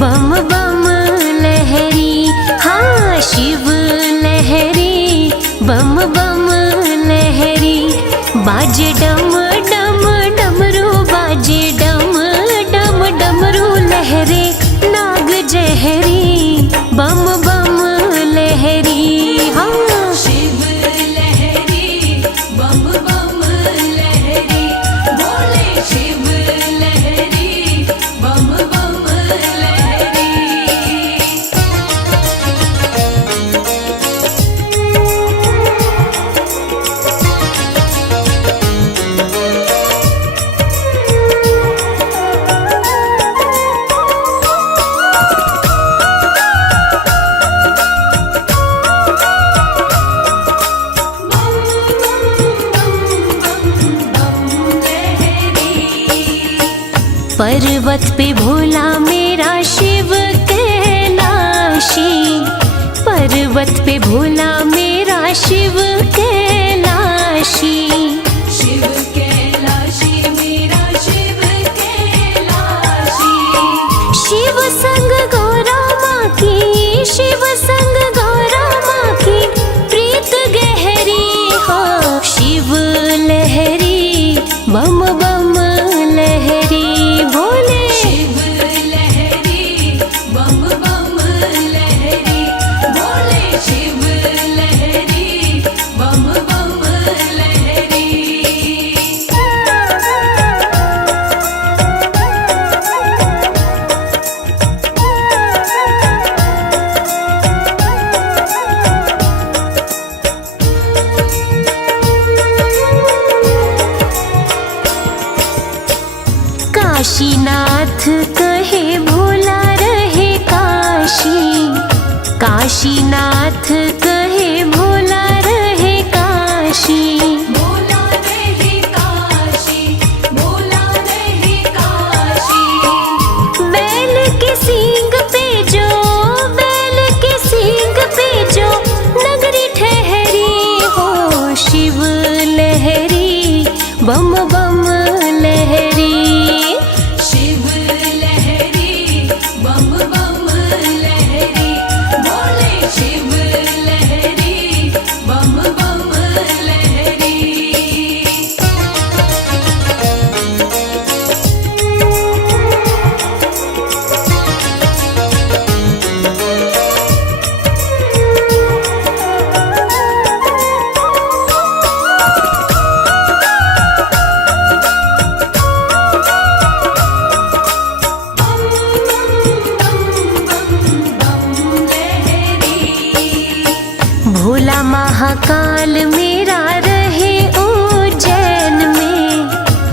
बम बम लहरी, हाँ शिव लहरी, बम बम लहरी। बाजे डम डम डमरू, बाजे डम डम डमरू लहरे नाग जहरी, बम बम लहरी, हाँ शिव लहरी, बम बम लहरी, बोले शिव लहरी, बम बम लहरी। पर्वत पे भोला मेरा शिव कैलाशी, पर्वत पे भोला मेरा शिव कैलाशी। शिव कैलाशी मेरा शिव कैलाशी, शिव संग गौरा माँ की, शिव संग गौरा माँ की प्रीत गहरी, हो शिव लहरी, बम बम लहरी, भोले शिव लहरी, बम बम लहरी, बोले शिव लहरी, बम बम लहरी। काशीनाथ कहे भोला रहे काशी, काशीनाथ कहे भोला रहे काशी। बोला रहे काशी, बोला रहे काशी, बैल के सींग पे जो, बैल के सींग पे जो नगरी ठहरी, हो शिव लहरी, बम बम लहरी। शिव लहरी, बम बम लहरी, बोले शिव लहरी, बम बम लहरी। भोला महाकाल मेरा रहे उज्जैन में,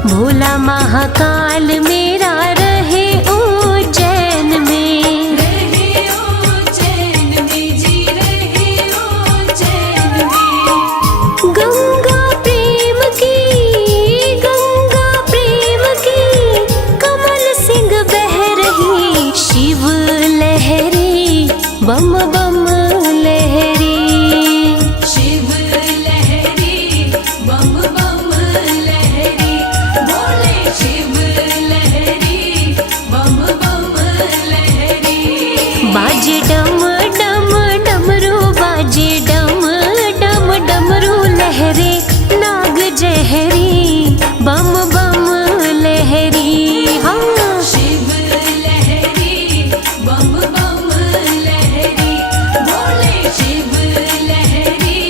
भोला महाकाल मेरा रहे उज्जैन में। रहे उज्जैन में जी, रहे उज्जैन में। गंगा प्रेम की, गंगा प्रेम की कमल सिंह बह रही, शिव लहरी, बम बम लहरी। शिव लहरी, बम बम लहरी, बोले शिव लहरी, बम बम लहरी। बाजे डम डम डमरू, बाजे डम डम डमरू लहरे नाग जहरी, बम बम लहरी, हाँ शिव लहरी, बम बम लहरी, बोले शिव लहरी,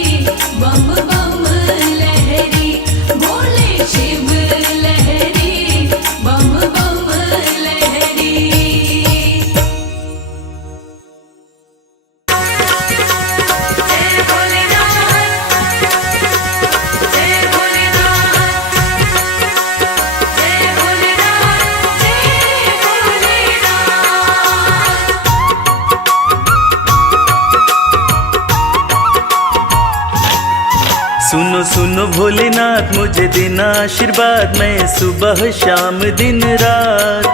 बम बम लहरी, बोले शिव लहरी, बम बम लहरी। जय भोलेनाथ, जय भोलेनाथ, जय भोलेनाथ, जय भोलेनाथ। सुनो सुनो भोलेनाथ मुझे देना आशीर्वाद, मैं सुबह शाम दिन रात।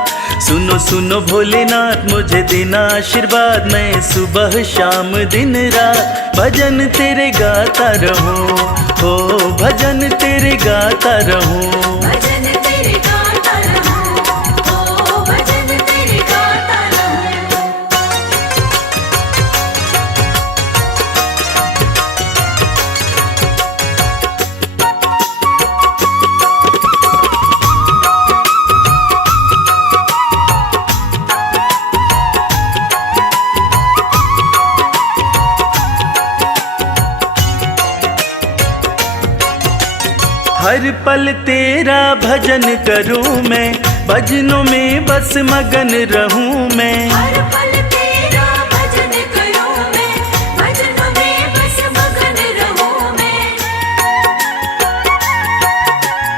सुनो सुनो भोलेनाथ मुझे देना आशीर्वाद, मैं सुबह शाम दिन रात भजन तेरे गाता रहूं, हो भजन तेरे गाता रहूं। भजन तेरे गाता रहूं, ओ भजन तेरे गाता रहूं। हर पल तेरा भजन करूं मैं, भजनों में बस मगन रहूं मैं। हर पल तेरा भजन करूं मैं, भजनों में बस मगन रहूं मैं।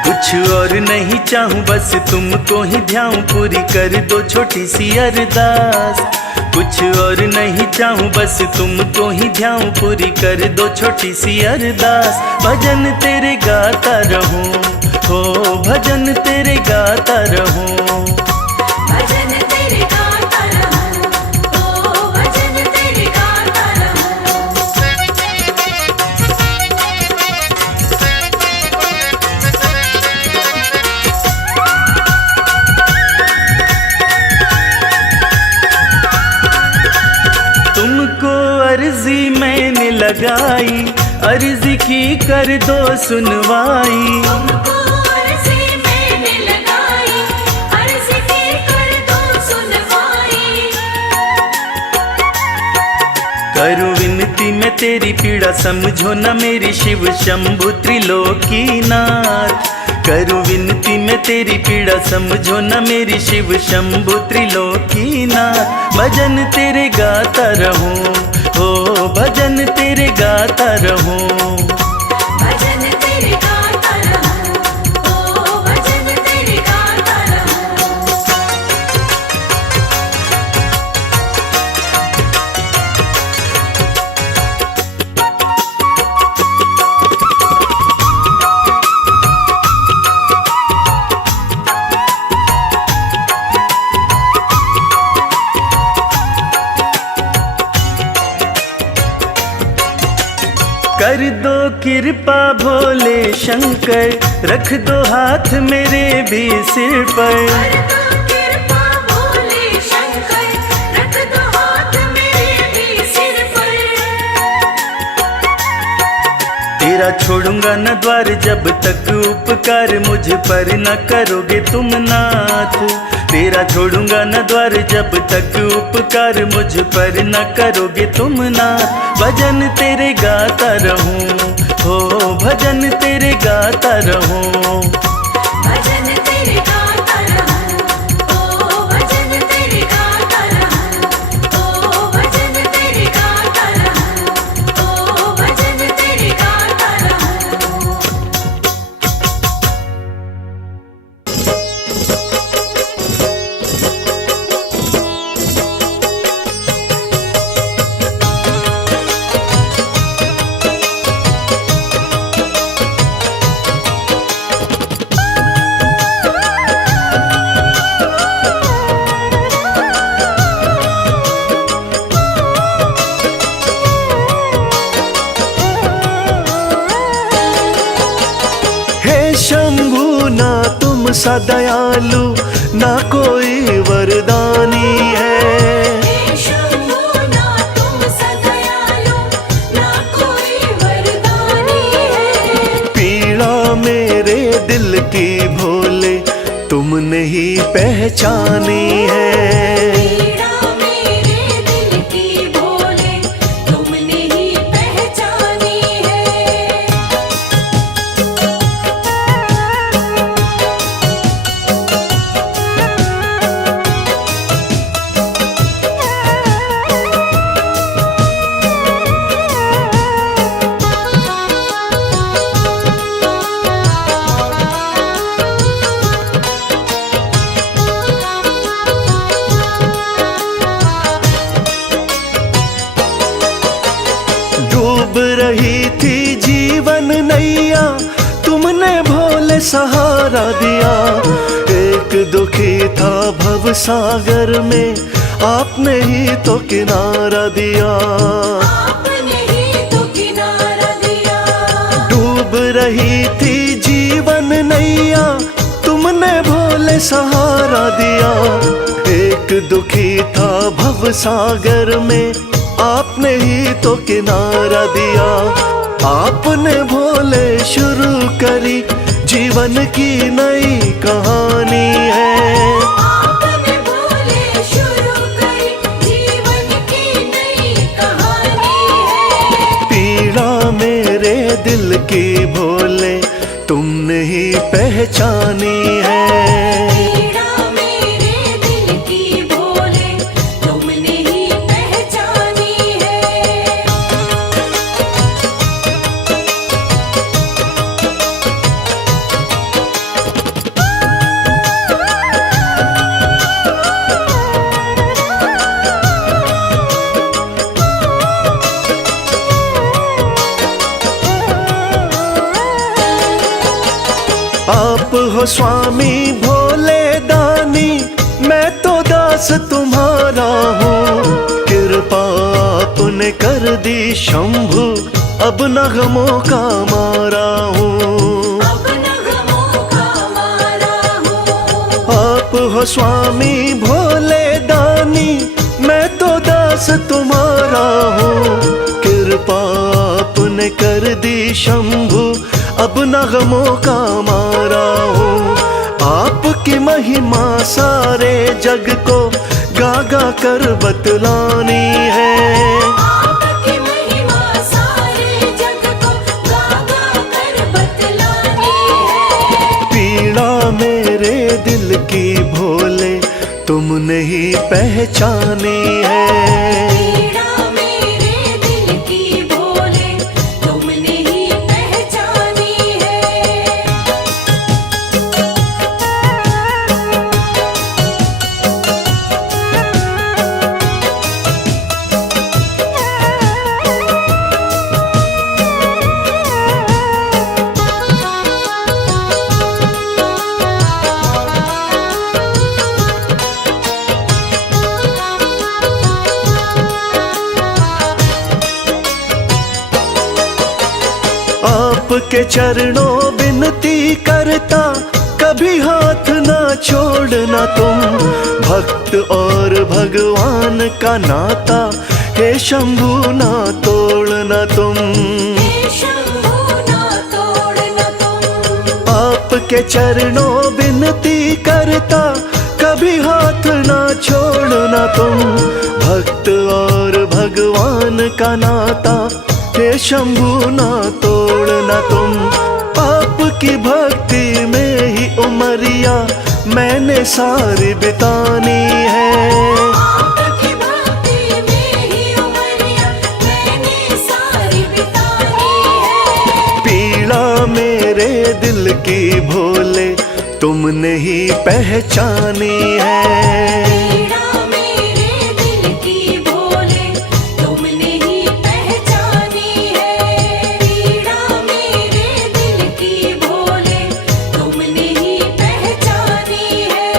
कुछ और नहीं चाहूं बस तुमको ही ध्याऊं, पूरी कर दो छोटी सी अरदास। कुछ और नहीं चाहूं बस तुमको ही ध्याऊं, पूरी कर दो छोटी सी अरदास। भजन तेरे गाता रहूं, हो भजन तेरे गाता रहूं। भजन तेरे गाता रहूं, ओ भजन तेरे गाता रहूं। तुमको अर्जी मैंने लगाई, अर्जी की कर दो सुनवाई। तुमको अर्जी मैंने लगाई, अर्जी की कर दो सुनवाई। करूं विनती मैं तेरी पीड़ा, समझो न मेरी शिव शंभु त्रिलोकीनाथ। करूं विनती मैं तेरी पीड़ा, समझो न मेरी शिव शंभु त्रिलोकीनाथ। भजन तेरे गाता रहूं, हो भजन तेरे गाता रहूं। भजन तेरे गाता रहूं, ओ भजन तेरे गाता रहूं। कर दो कृपा भोले शंकर, रख दो हाथ मेरे भी सिर पर। कर दो कृपा भोले शंकर, रख दो हाथ मेरे भी सिर पर। तेरा छोड़ूंगा न द्वार जब तक उपकार मुझ पर न करोगे तुम नाथ। तेरा छोड़ूंगा न द्वार जब तक उपकार मुझ पर न करोगे तुम नाथ। भजन तेरे गाता रहूं, हो भजन तेरे गाता रहूं। भजन तेरे गाता रहूं, ओ भजन तेरे गाता रहूं। ओ भजन तेरे गाता रहूं, ओ भजन तेरे गाता रहूं। शंभु ना तुम सा दयालु, ना कोई वरदानी है। हे शंभु ना तुम सा दयालु, ना कोई वरदानी है। पीड़ा मेरे दिल की भोले तुमने ही पहचानी है। पीड़ा मेरे दिल की भोले तुमने ही पहचानी है। डूब रही थी जीवन नैया, तुमने भोले सहारा दिया। एक दुखी था भव सागर में, आपने ही तो किनारा दिया। आपने ही तो किनारा दिया। डूब रही थी जीवन नैया, तुमने भोले सहारा दिया। एक दुखी था भव सागर में, आपने ही तो किनारा दिया। आपने भोले शुरू करी जीवन की नई कहानी है। आपने भोले शुरू करी जीवन की नई कहानी है। पीड़ा मेरे दिल की भोले तुमने ही पहचानी है। पीड़ा मेरे दिल की भोले तुमने ही पहचानी है। आप हो स्वामी भोले दानी, मैं तो दास तुम्हारा हूँ। कृपा आपने कर दी शंभु, अब न गमों का मारा हूँ। अब नगमों का मारा हूँ। आप हो स्वामी भोले दानी, मैं तो दास तुम्हारा हूँ। कृपा आपने कर दी शंभु, अब न गमों का मारा हूँ। आपकी महिमा सारे जग को गा गा कर बतलानी है। आपकी महिमा सारे जग को गा गा कर बतलानी है। पीड़ा मेरे दिल की भोले तुमने ही पहचानी है। पीड़ा मेरे दिल की भोले तुमने ही पहचानी है। आपके चरणों विनती करता, कभी हाथ ना छोड़ना तुम। भक्त और भगवान का नाता, हे शंभु ना तोड़ना तुम। हे शंभु ना तोड़ना तुम। आपके चरणों विनती करता, कभी हाथ ना छोड़ना तुम। भक्त और भगवान का नाता, हे शंभु ना तोड़ना तुम। आपकी भक्ति में ही उमरिया मैंने सारी बितानी है। आपकी भक्ति में ही उमरिया मैंने सारी बितानी है। पीड़ा मेरे दिल की भोले तुमने ही पहचानी है। पीड़ा मेरे दिल की भोले तुमने ही पहचानी है। पीड़ा मेरे दिल की भोले तुमने ही पहचानी है।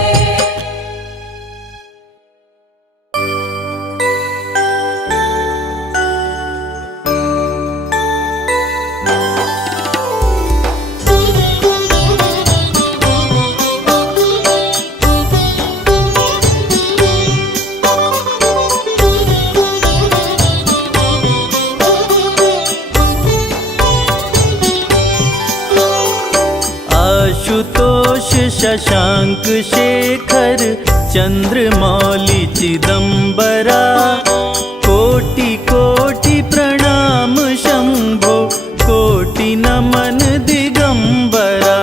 आशुतोष शशांक शेखर चंद्रमौली चिदंबरा, कोटि कोटि प्रणाम शंभो, कोटि नमन दिगंबरा।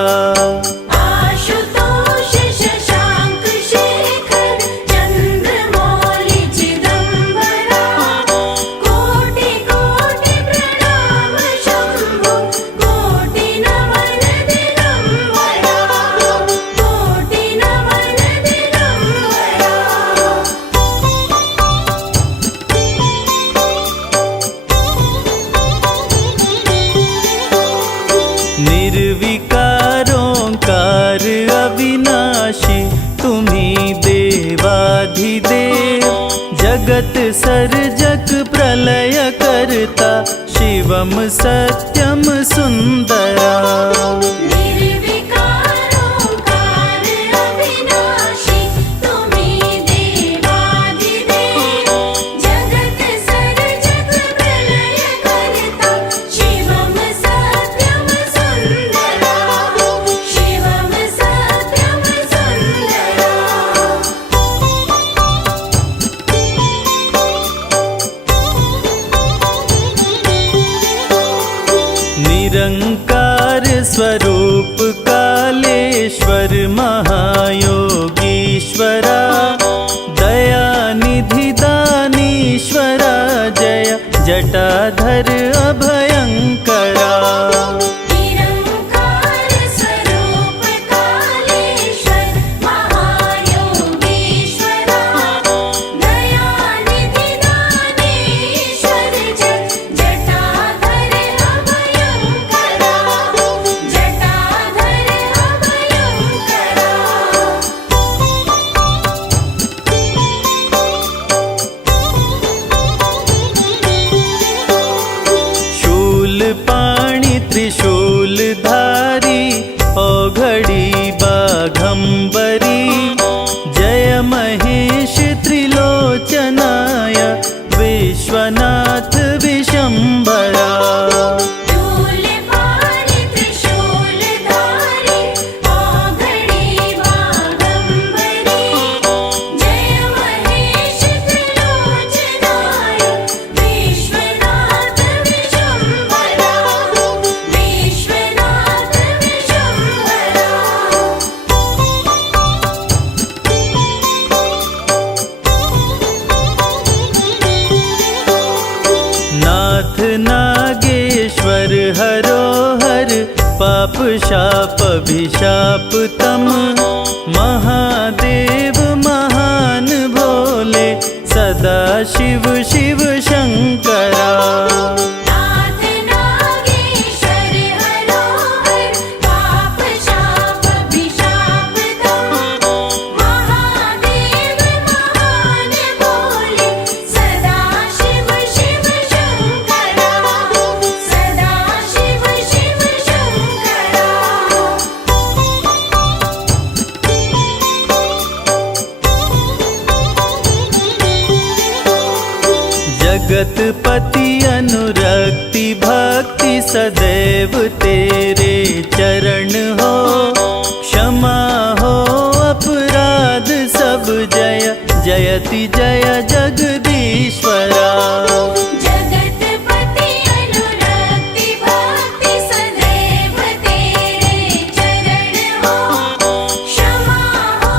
आशुतोष शशांक शेखर चंद्रमौली चिदंबरा, कोटि कोटि प्रणाम शंभो, कोटि नमन दिगंबरा, कोटि नमन दिगंबरा। निर्विकारोंकार अविनाशी, तुम्ही देवाधिदेव। जगत सर्जक प्रलय करता, शिवम सत्यम सुंदरा। निर्विकारोंकार अविनाशी, तुम्ही देवाधिदेव। जगत सर्जक प्रलय करता, शिवम सत्यम सुंदरा, शिवम सत्यम सुंदरा। निरंकार स्वरूप काले जटाधर अभयंकरा। निरंकार स्वरूप कालेश्वर महायोगीश्वरा। दयानिधि दानेश्वर जटाधर अभयंकरा। जटाधर अभयंकरा। शूलपाणि त्रिशूलधारी औघड़ी बाघंबरी। जय महेश त्रिलोचनाय विश्वनाथ विशंभरा। शूलपाणि त्रिशूलधारी औघड़ी बाघंबरी। जय महेश त्रिलोचनाय विश्वनाथ विशंभरा। विश्वनाथ विशंभरा। नाथ नागेश्वर हरोहर पाप शाप अभिशाप तम। महादेव महान भोले सदा शिव शिव शंकरा। नाथ नागेश्वर हरोहर पाप शाप अभिशाप तम। महादेव महान भोले सदा शिव शिव शंकरा। सदा शिव शिव शंकरा। जगतपति अनुरक्ति भक्ति सदैव तेरे चरण हो। क्षमा हो अपराध सब जय जयति जय जगदीश्वरा। जगतपति अनुरक्ति भक्ति सदैव तेरे चरण हो। क्षमा हो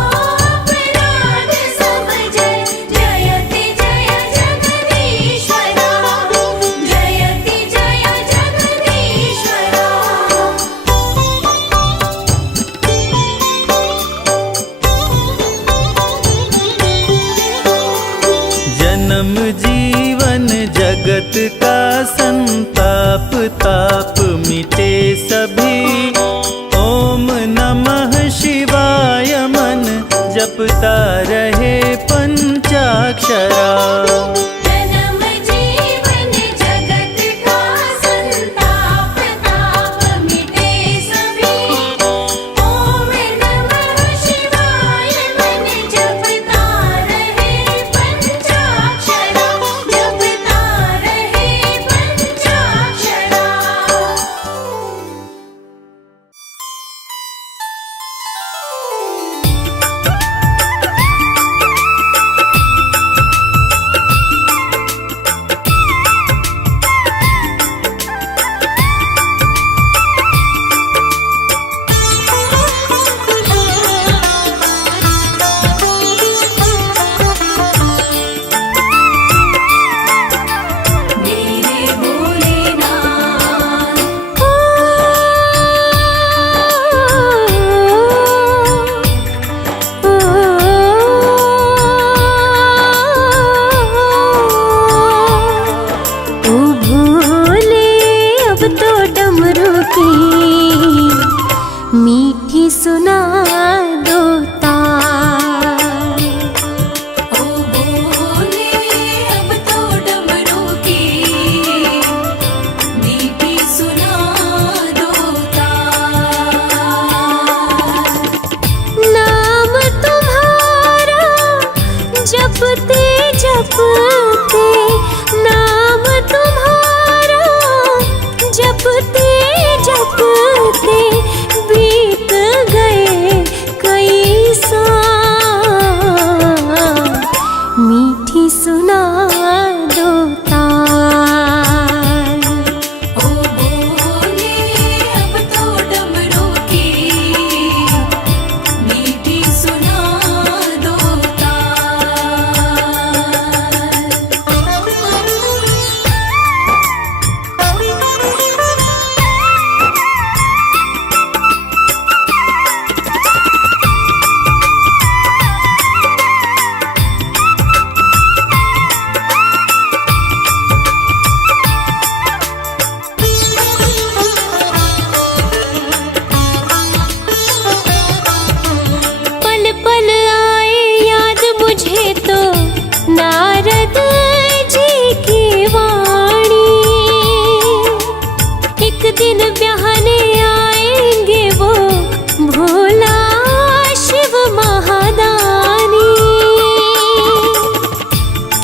अपराध सब जय जयति जय जगदीश्वरा। जयति जय जगदीश्वरा। जन्म जीवन जगत का संताप ताप मिटे सभी। ओम नमः शिवाय मन जपता रहे पंचाक्षरा। जन्म जीवन जगत का संताप ताप मिटे सभी। ओम नमः शिवाय मन जपता रहे पंचाक्षरा। जपता रहे पंचाक्षरा।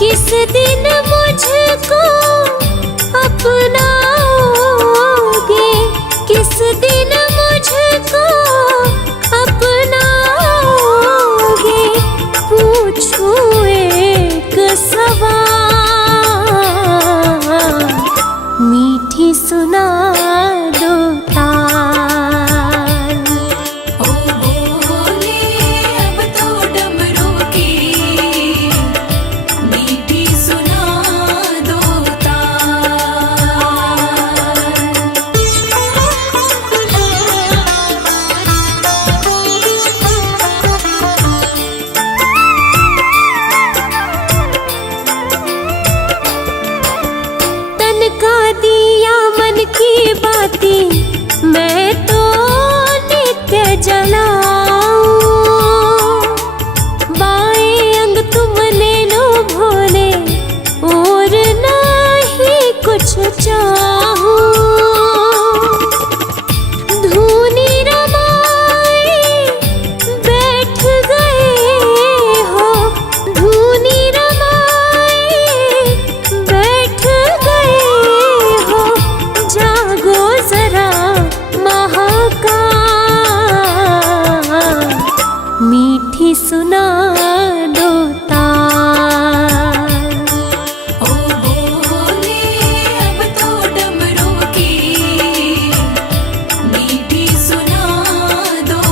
किस दिन मुझको अपनाओगे, किस दिन मुझको अपनाओगे, पूछूं एक सवाल, मीठी सुना दो ताल। ओ बोले अब तो डमरू की मीठी सुना दो तन का दिया मन की बातें मैं तो नित्य जलाऊं, बाएं अंग तुम ले लो भोले और नहीं कुछ चाहूं, धूनी रमाए बैठ गए हो, धूनी रमाए बैठ गए हो, जागो जरा महाकाल, मीठी सुना दो ताल। ओ बोले अब तो डमरू की मीठी सुना दो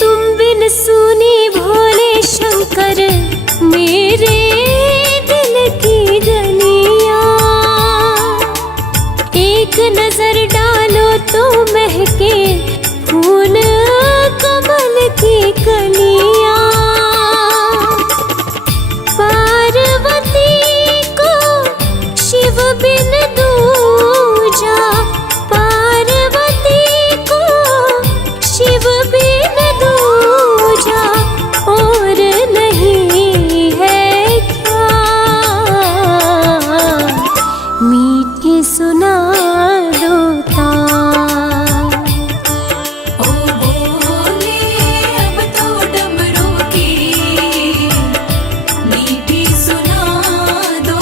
तुम बिन सुनी भोले शंकर मेरे दिल की गलियां, एक नजर डालो तो महके फूल कमल की कलियां, पार्वती को शिव बिन दूजा, पार्वती को शिव बिन दूजा और नहीं है क्या, मीठी सुना दो ताल। ओ बोले अब तो डमरू की मीठी सुना दो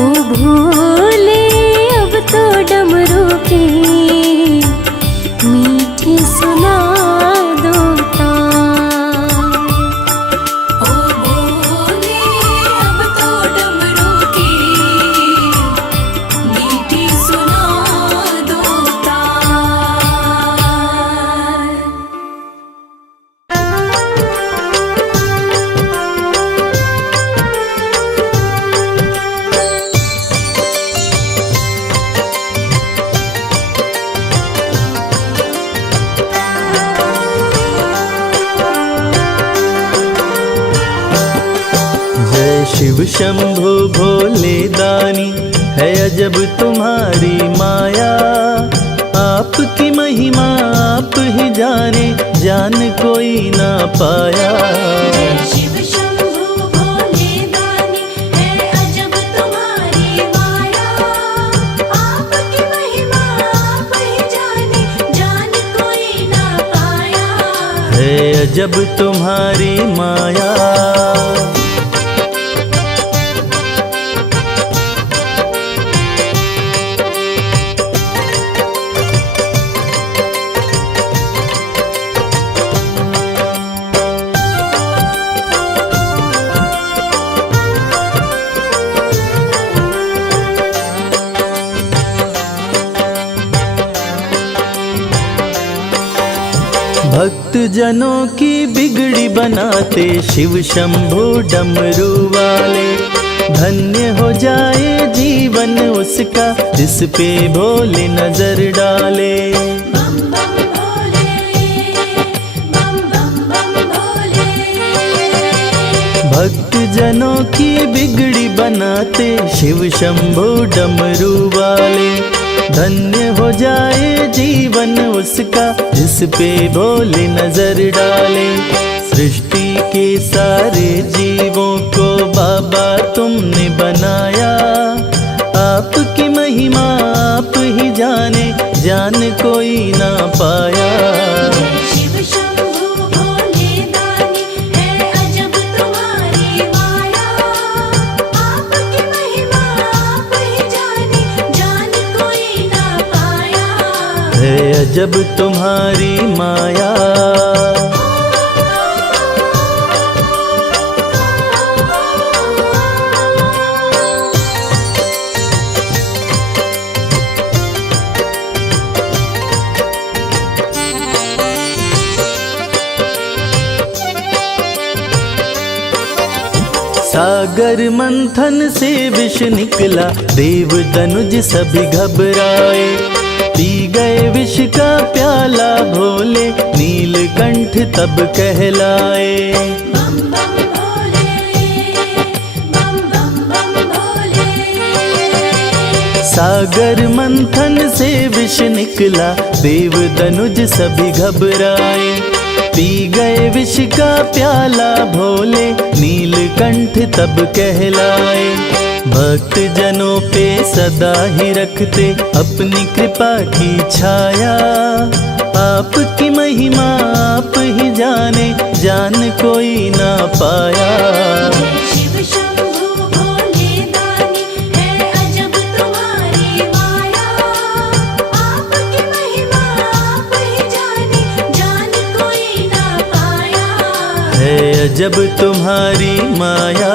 ओ भोले अब तो डमरू की मीठी सुना दो ताल। ओ बोले अब तो डमरू की मीठी सुना दो जय शिव शंभु भोले दानी, है अजब तुम्हारी माया, आपकी महिमा आप ही जाने, जान कोई ना पाया। शिव शंभु भोले दानी, है अजब तुम्हारी माया, आपकी महिमा आप ही जाने, जान कोई ना पाया। है अजब तुम्हारी माया। भक्त जनों की बिगड़ी बनाते शिव शंभु डमरू वाले, धन्य हो जाए जीवन उसका जिस पे भोले नजर डाले। बम बम भोले, बम बम बम भोले। भक्त भक्त जनों की बिगड़ी बनाते शिव शंभु डमरू वाले। धन्य हो जाए जीवन उसका जिस पे भोले नजर डाले। सृष्टि के सारे जीवों को बाबा तुमने बनाया। आपकी महिमा आप ही जाने, जान कोई ना पाया। शिव शंभु भोले दानी है अजब तुम्हारी माया। आपकी महिमा आप ही जाने, जान कोई ना पाया। है अजब तुम्हारी माया। सागर मंथन से विष निकला, देव दनुज सभी घबराए। पी गए विष का प्याला भोले, नीलकंठ तब कहलाए। बम बम भोले, बम बम बम भोले। सागर मंथन से विष निकला, देव दनुज सभी घबराए। पी गए विष का प्याला भोले, नीलकंठ तब कहलाए। भक्त जनों पे सदा ही रखते अपनी कृपा की छाया। आपकी महिमा आप ही जाने, जान कोई ना पाया। शिव शंभु भोले दानी है अजब तुम्हारी माया। आपकी महिमा आप ही जाने, जान कोई ना पाया। है अजब तुम्हारी माया।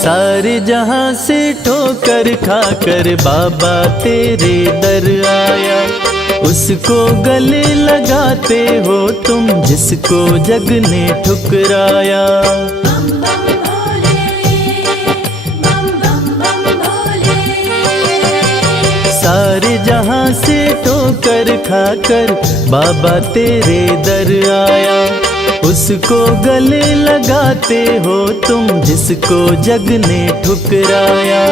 सारे जहां से ठोकर खाकर बाबा तेरे दर आया। उसको गले लगाते हो तुम जिसको जग ने ठुकराया। बम बम भोले, बम बम बम भोले। सारे जहां से ठोकर खाकर बाबा तेरे दर आया। उसको गले लगाते हो तुम जिसको जग ने ठुकराया।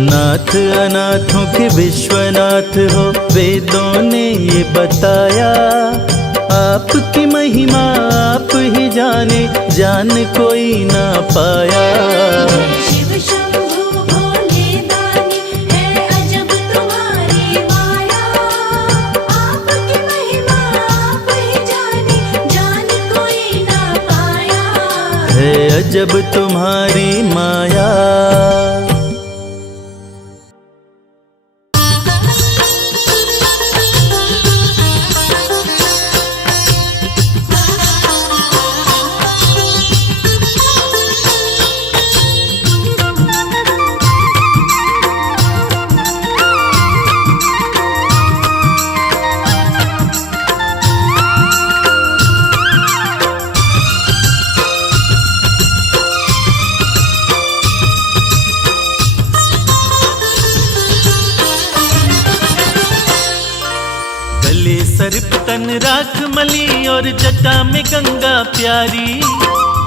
नाथ अनाथों के विश्वनाथ हो, वेदों ने ये बताया। आपकी महिमा आप ही जाने, जान कोई ना पाया। शिव शंभु भोले दानी है अजब तुम्हारी माया। आपकी महिमा आप ही जाने, जान कोई ना पाया। है अजब तुम्हारी माया। सर्प तन राख मली और जटा में गंगा प्यारी।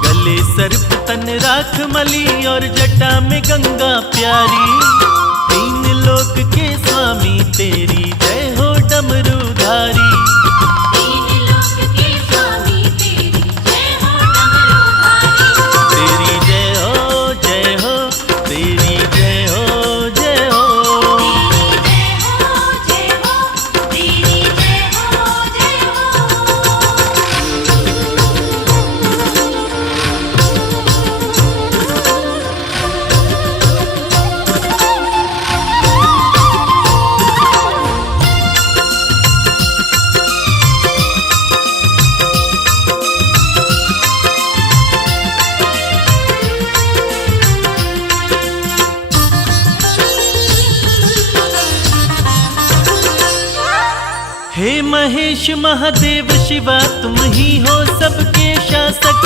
गले सर्प तन राख मली और जटा में गंगा प्यारी। तीन लोक के स्वामी तेरी जय हो डमरूधारी। तीन लोक के स्वामी तेरी जय हो डमरूधारी। तेरी जय हो जय हो, तेरी जय हो जय हो। हे महेश महादेव शिवा तुम ही हो सबके शासक,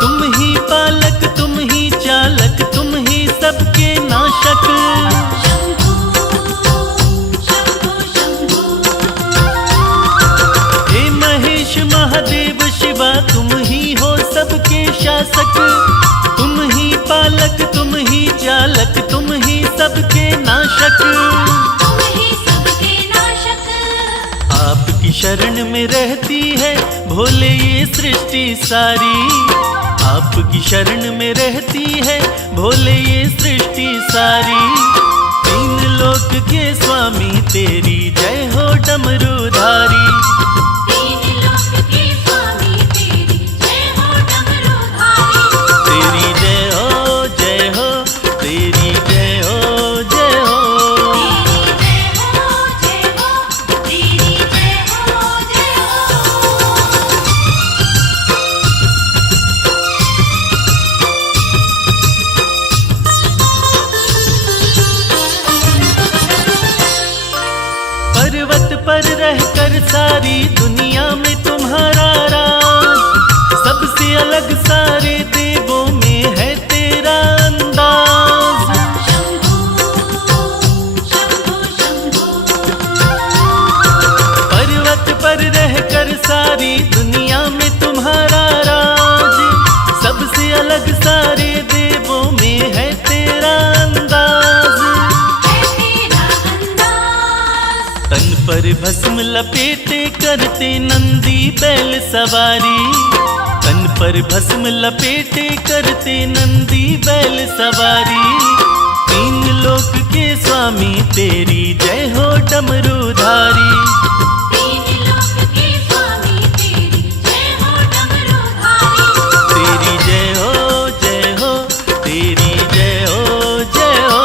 तुम ही पालक तुम ही चालक तुम ही सबके नाशक। हे महेश महादेव शिवा तुम ही हो सबके शासक, तुम ही पालक तुम ही चालक तुम ही सबके नाशक। आपकी शरण में रहती है भोले ये सृष्टि सारी, आपकी शरण में रहती है भोले ये सृष्टि सारी। तीन लोक के स्वामी तेरी जय हो डमरूधारी। तेरी जय हो जय हो, तेरी जय हो जय हो। पर्वत पर रहकर सारी दुनिया में तुम्हारा राज, सबसे अलग सारे देवों में है तेरा अंदाज। पर्वत पर रहकर सारी दुनिया में तुम्हारा राज, सबसे अलग सारे देवों में है तेरा अंदाज। तन पर भस्म लपेटे करते नंदी बैल सवारी, तन पर भस्म लपेटे करते नंदी बैल सवारी। तीन लोक के स्वामी तेरी जय हो डमरूधारी। तेरी जय हो जय हो, तेरी जय हो जय हो।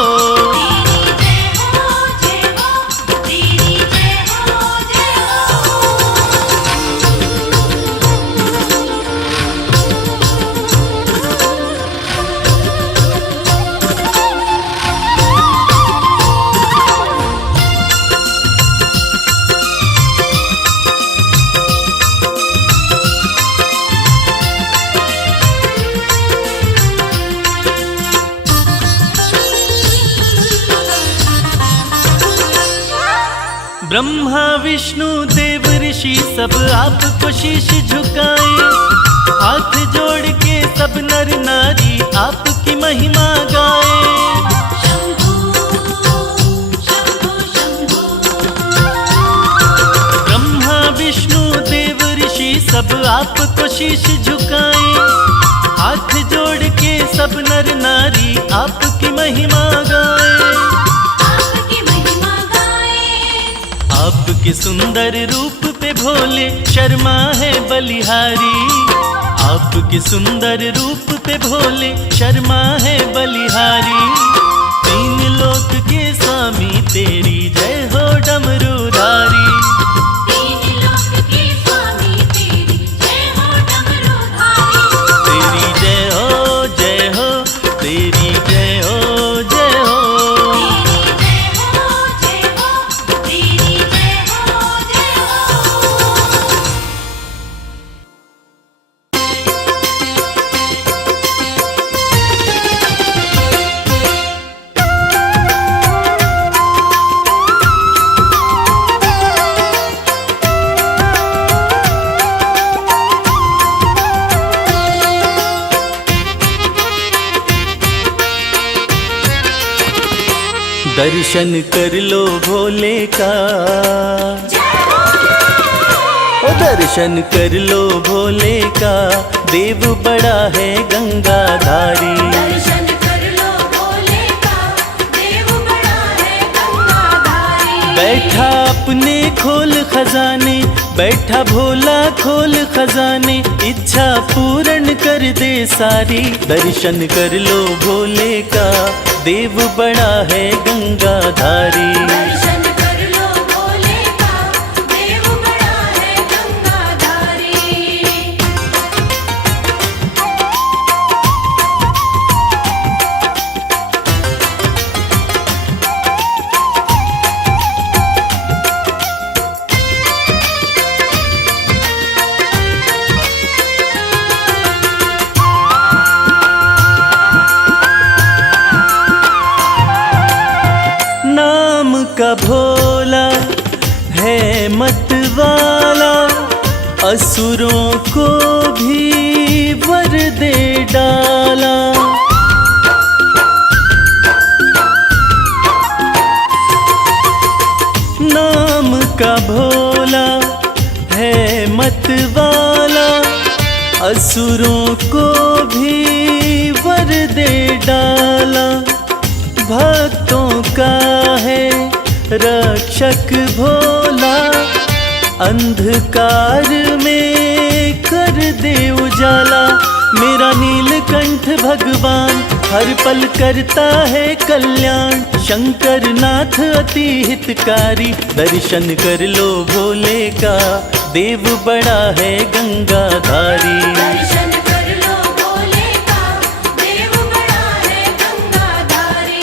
ब्रह्मा विष्णु देव ऋषि सब आपको शीश झुकाए, हाथ जोड़ के सब नर नारी आपकी महिमा गाए। ब्रह्मा विष्णु देव ऋषि सब आपको शीश झुकाए, हाथ जोड़ के सब नर नारी आपकी महिमा गाए। आपके सुंदर रूप पे भोले शर्मा है बलिहारी, आपके सुंदर रूप पे भोले शर्मा है बलिहारी। तीन लोक के स्वामी तेरी जय हो डमरूधारी। तेरी जय हो जय हो, तेरी जय हो जय हो। दर्शन कर लो भोले का, ओ दर्शन कर लो भोले का, देव बड़ा है गंगाधारी। दर्शन कर लो भोले का, देव बड़ा है गंगाधारी। बैठा अपने खोल खजाने, बैठा भोला खोल खजाने, इच्छा पूर्ण कर दे सारी। दर्शन कर लो भोले का, देव बड़ा है गंगाधारी। दर्शन कर लो भोले का, देव बड़ा है गंगाधारी। भोला है मत वाला, असुरों को भी वर दे डाला। नाम का भोला है मत वाला, असुरों को भी वर दे डाला। भक्तों का है रक्षक भोला, अंधकार में कर दे उजाला। मेरा नीलकंठ भगवान हर पल करता है कल्याण, शंकर नाथ अति हितकारी। दर्शन कर लो भोले का, देव बड़ा है गंगाधारी। दर्शन कर लो भोले का, देव बड़ा है गंगाधारी।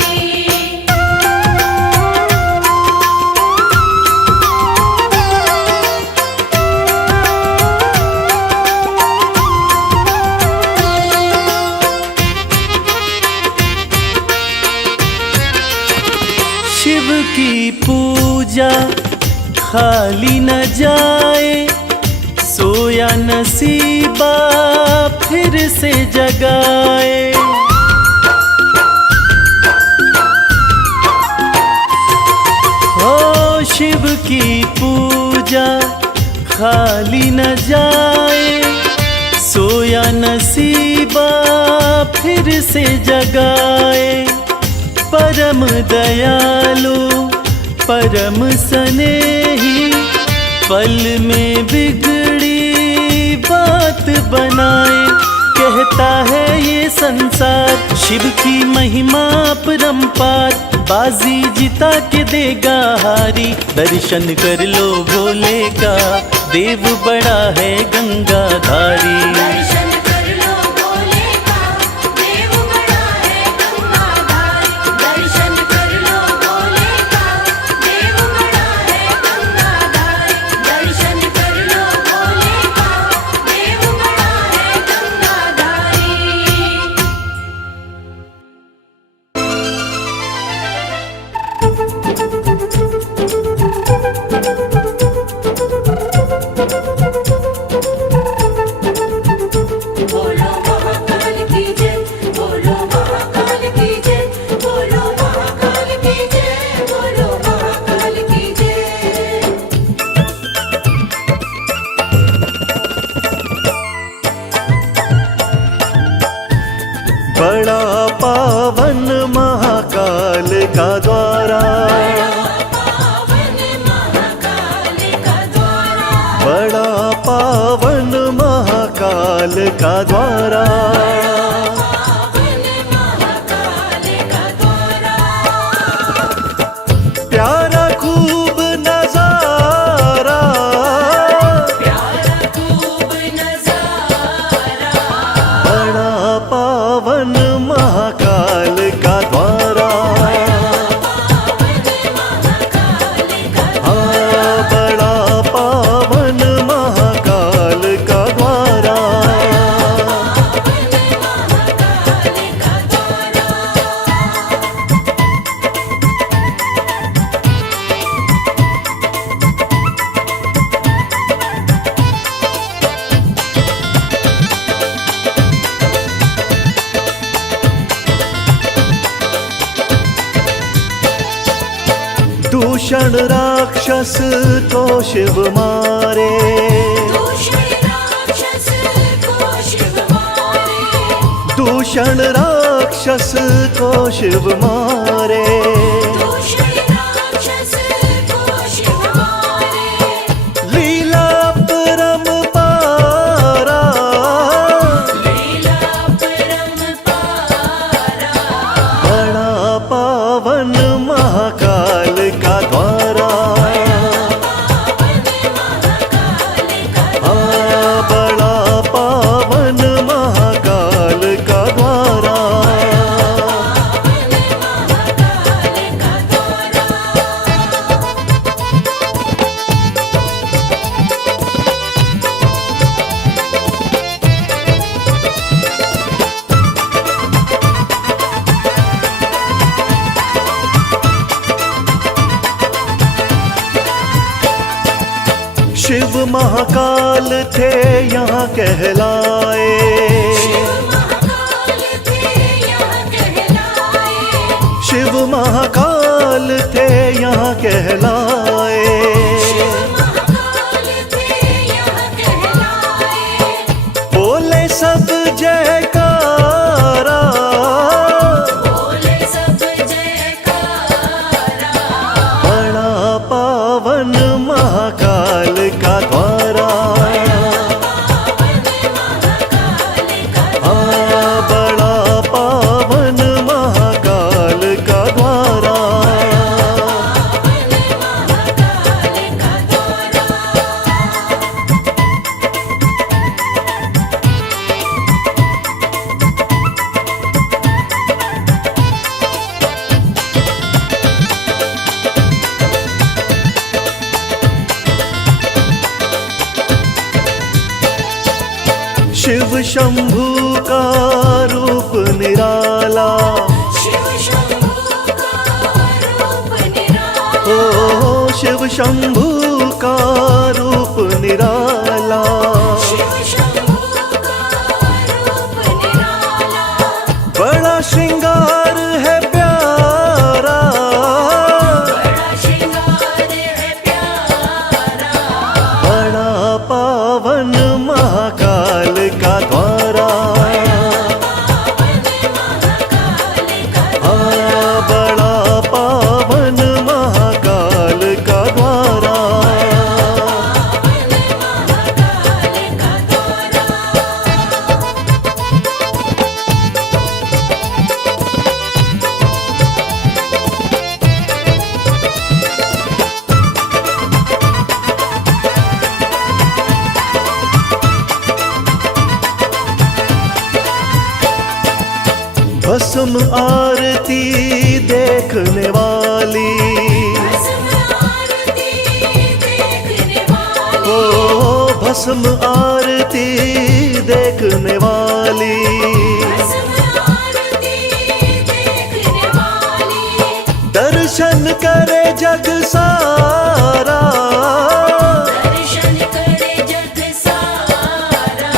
शिव की पूजा खाली न जाए, सोया नसीबा फिर से जगाए। हो शिव की पूजा खाली न जाए, सोया नसीबा फिर से जगाए। परम दयालु परम स्नेही, पल में बिगड़ी बात बनाए। कहता है ये संसार शिव की महिमा परम्पार, बाजी जिता के देगा हारी। दर्शन कर लो भोले का, देव बड़ा है गंगाधारी। दर्शन कर लो भोले का, देव बड़ा है गंगाधारी। दर्शन कर लो भोले का, देव बड़ा है गंगाधारी। दर्शन कर लो भोले का, देव बड़ा है गंगाधारी। बोलो महाकाल की जय, बोलो महाकाल की जय, बोलो महाकाल की जय, बोलो महाकाल की जय। बड़ा पावन महाकाल का द्वारा, पावन महाकाल का द्वारा, बड़ा पावन महाकाल का द्वारा। पावन महाकाल का द्वारा। प्यारा खूब नजारा, प्यारा खूब नजारा, बड़ा पावन महाकाल का द्वारा। पावन महाकाल का हाँ, बड़ा पावन महाकाल का द्वारा। दूषण राक्षस को शिव मारे, दूषण राक्षस को शिव मारे, दूषण राक्षस को शिव मारे। दूषण राक्षस को शिव मारे। लीला परम्पारा, लीला परम्पारा, बड़ा पावन महाकाल का द्वारा। हाँ, बड़ा पावन महाकाल का द्वारा। महाकाल शिव महाकाल थे यहाँ कहलाए, महाकाल थे यहाँ कहलाए, शिव महाकाल थे यहाँ कहलाए। महाकाल थे यहाँ कहलाए, बोले सब जयकारा, बोले सब जयकारा, बड़ा पावन महाकाल का द्वारा, बड़ा पावन महाकाल का द्वारा। शिव शंभू का रूप निराला, शिव शंभू का रूप निराला, ओ शिव शंभू का रूप निराला। शिव शंभू का रूप निराला, बड़ा श्रृंगार है प्यारा, बड़ा श्रृंगार है प्यारा, बड़ा पावन महाकाल का द्वारा, बड़ा पावन महाकाल का द्वारा। भस्म आरती देखने वाली, भस्म आरती देखने वाली, ओ भस्म आरती देखने वाली। भस्म आरती देखने वाली, दर्शन करे जग सारा, दर्शन करे जग सारा,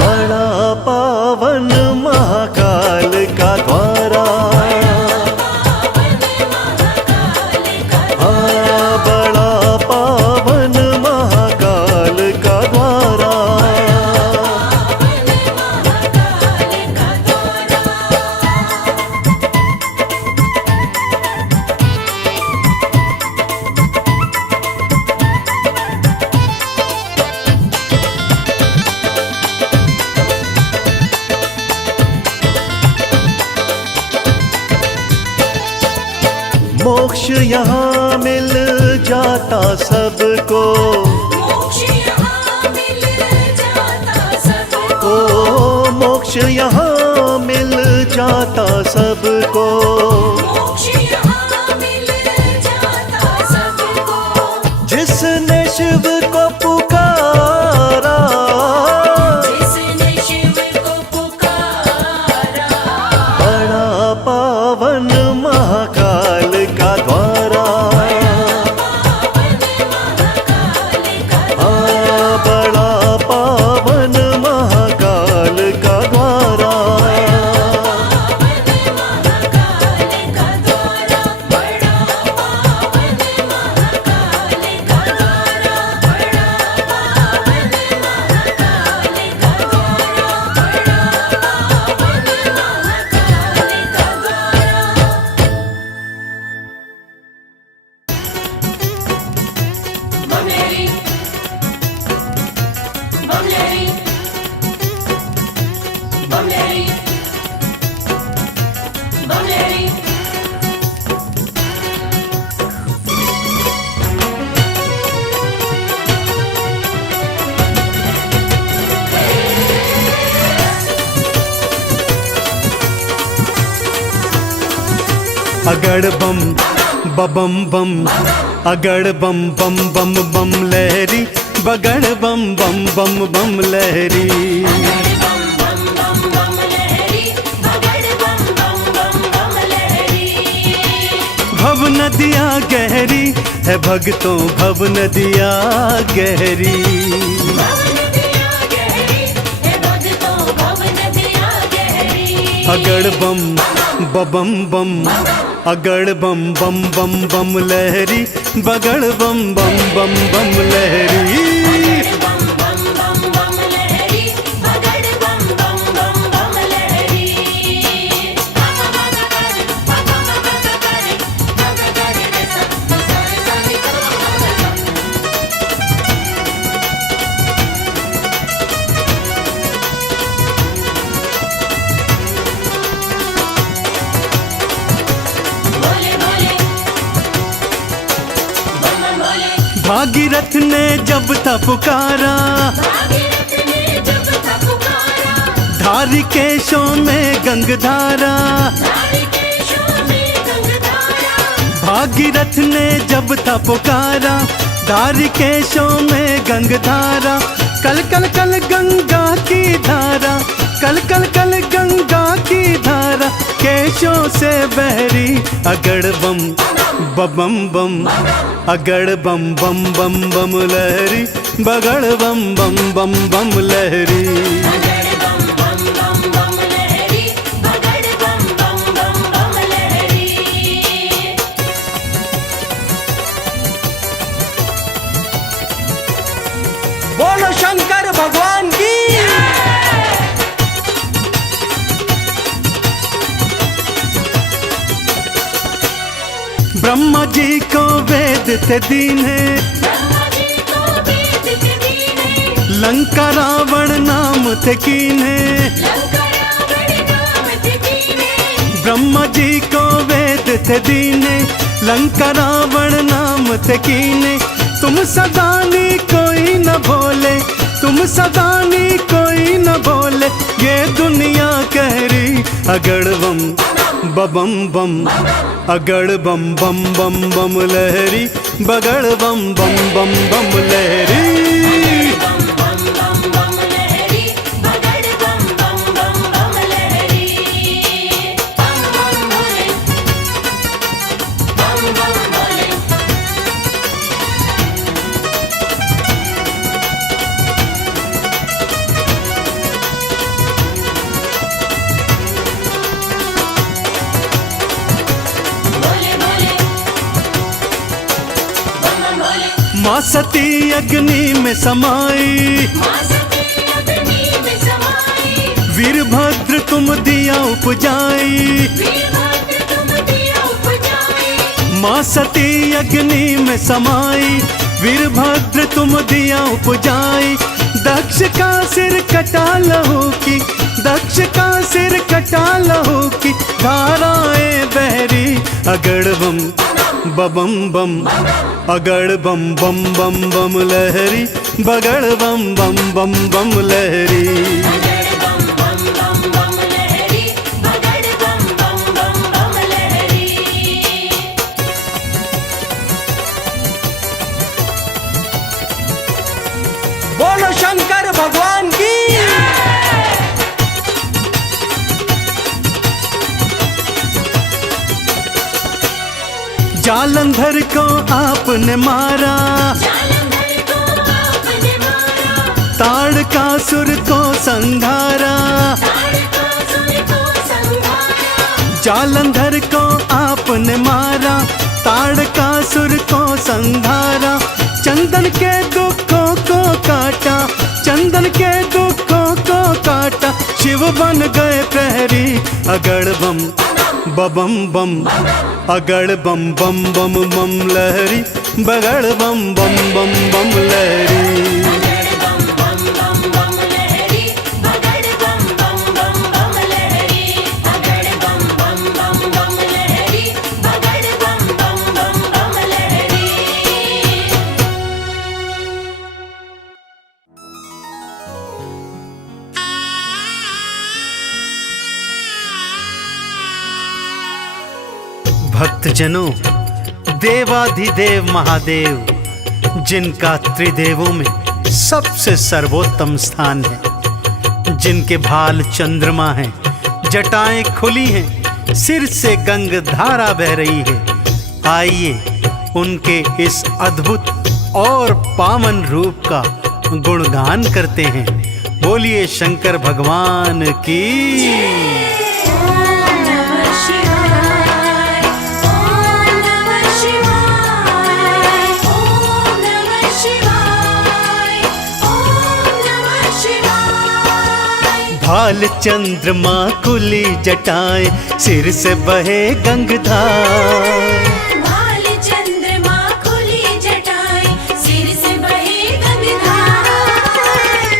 बड़ा पावन महाकाल का द्वारा, बड़ा पावन महाकाल का द्वारा। मोक्ष यहाँ मिल जाता सबको, मोक्ष यहाँ मिल जाता सबको, ओ मोक्ष यहाँ मिल जाता सबको। मोक्ष यहाँ मिल जाता सबको, जिसने शिव को पुकारा, जिसने शिव को पुकारा, बड़ा पावन महाकाल का द्वारा, बड़ा पावन महाकाल का द्वारा। बमलेरी बमलेरी बमलेरी बमलेरी अगड़ बम बबम बम, अगड़ बम बम बम बम लहरी, बगड़ बम बम बम बम लहरी। बम बम बम बम लहरी, बगड़ बम बम बम बम लहरी। भव नदियाँ गहरी है भक्तों, भव नदियाँ गहरी। भव नदियाँ गहरी है भक्तों, भव नदियाँ गहरी। अगड़ बम बम बम, अगड़ बम बम बम बम लहरी, बगड़ बम बम बम बम लहरी। बम बम बम बम लहरी, बगड़ बम बम बम बम लहरी। पापा माता करे, पापा माता करे, माता करे रे सब सारे सारे करो। भोले भोले बम बम भोले। भागीरथ ने जब था पुकारा, भागीरथ ने जब था पुकारा, धारी केशों में गंगधारा। धारी केशों में गंगधारा। भागीरथ ने जब था पुकारा, धारी केशों में गंगधारा। कल कल कल गंगा की धारा, कल कल कल गंगा की धारा, केशों से बहरी। अगड़ बम बम बम, अगड़ बम बम बम बम लहरी, बगड़ बम बम बम बम लहरी। बगड़ बम बम बम बम लहरी, बगड़ बम बम बम बम लहरी। बोलो शंकर भगवान की। ब्रह्मा जी को वेद थे दीने, ब्रह्मा जी को वेद थे दीने, लंका रावण नाम थे कीने। लंका रावण नाम थे दीने। ब्रह्मा जी को वेद थे दीने, लंका रावण नाम थे कीने। तुम सदानी कोई न भोले, तुम सदानी कोई न भोले, ये दुनिया कह रही। अगड़ बम बम बम, अगड़ बम बम बम बम लहरी, बगड़ बम बम बम बम लहरी। बम बम बम बम लहरी, बगड़ बम बम बम बम लहरी। बम बम भोले, बम बम भोले। भोले भोले बम बम भोले। माँ सती अग्नि में समाई, माँ सती अग्नि में समाई, वीरभद्र तुम दिया उपजाई। वीरभद्र तुम दिया उपजाई। माँ सती अग्नि में समाई, वीरभद्र तुम दिया उपजाई। दक्ष का सिर कटा लहू की, दक्ष का सिर कटा लहू की, धाराएं बहरी। अगड़ बम बम बम, अगड़ बम बम बम बम लहरी, बगड़ बम बम बम बम लहरी। बगड़ बम बम बम बम लहरी, बगड़ बम बम बम बम लहरी। बोलो शंकर भगवान की। जालंधर को आपने मारा, जालंधर को आपने मारा, ताड़कासुर को संघारा। ताड़कासुर को संहारा। जालंधर को आपने मारा, ताड़कासुर को संघारा। चंदन के दुखों को काटा, चंदन के दुखों को काटा, शिव बन गए प्रहरी। अगड़ बम बम बम, अगड़ बम बम बम बम लहरी, बगड़ बम बम बम बम लहरी। बगड़ बम बम बम बम लहरी, बगड़ बम बम बम बम लहरी। बगड़ बम बम बम बम लहरी, बगड़ बम बम बम बम लहरी। भक्तजनों, देवाधिदेव महादेव, जिनका त्रिदेवों में सबसे सर्वोत्तम स्थान है, जिनके भाल चंद्रमा हैं, जटाएं खुली हैं, सिर से गंग धारा बह रही है, आइए उनके इस अद्भुत और पावन रूप का गुणगान करते हैं। बोलिए शंकर भगवान की। ओम नमः शिवाय, ओम नमः शिवाय, ओम नमः शिवाय, ओम नमः शिवाय। भाल चंद्रमा खुली जटाएं, सिर से बहे गंगाधार। भाल चंद्रमा खुली जटाएं, सिर से बहे गंगाधार।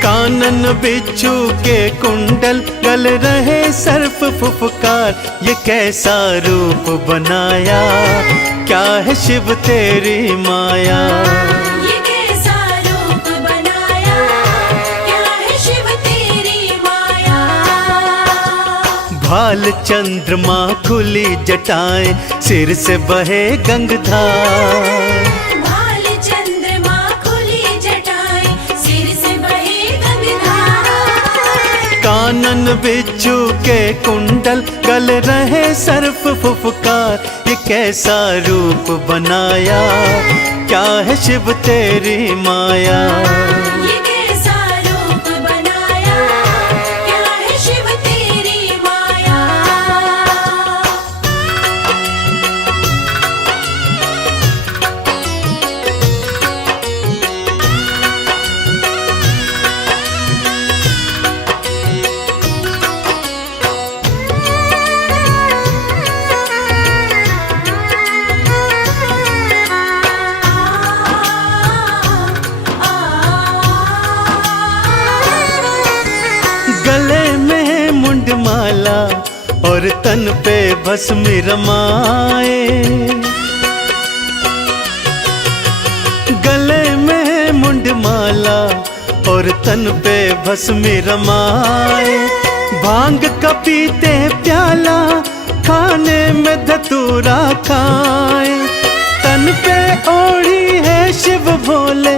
कानन बिच्छू के कुंडल, गल रहे सर्प फुफकार। ये कैसा रूप बनाया, क्या है शिव तेरी माया। ये कैसा रूप बनाया, क्या है शिव तेरी माया। भाल चंद्रमा खुली जटाएं, सिर से बहे गंगाधार। भाल चंद्रमा खुली जटाएं, सिर से बहे गंगाधार। कानन बिच्छू के कुंडल, गल रहे सर्प फुफकार। ये कैसा रूप बनाया, क्या है शिव तेरी माया। ये कैसा रूप बनाया, क्या है शिव तेरी माया। गले में मुंडमाला और तन पे भस्म रमाए। गले में मुंडमाला और तन पे भस्म रमाए। भांग का पीते प्याला, खाने में धतूरा खाए। तन पे ओढ़ी है शिव भोले,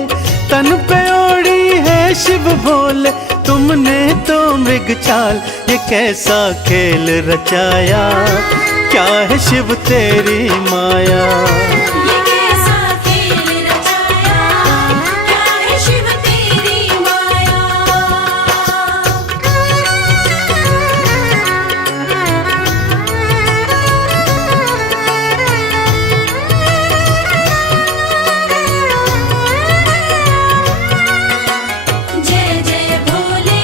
तन पे ओढ़ी है शिव भोले। तुमने तो मृग चाल, ये कैसा खेल रचाया, क्या है शिव तेरी माया। ये कैसा खेल रचाया, क्या है शिव तेरी माया। जय जय भोले,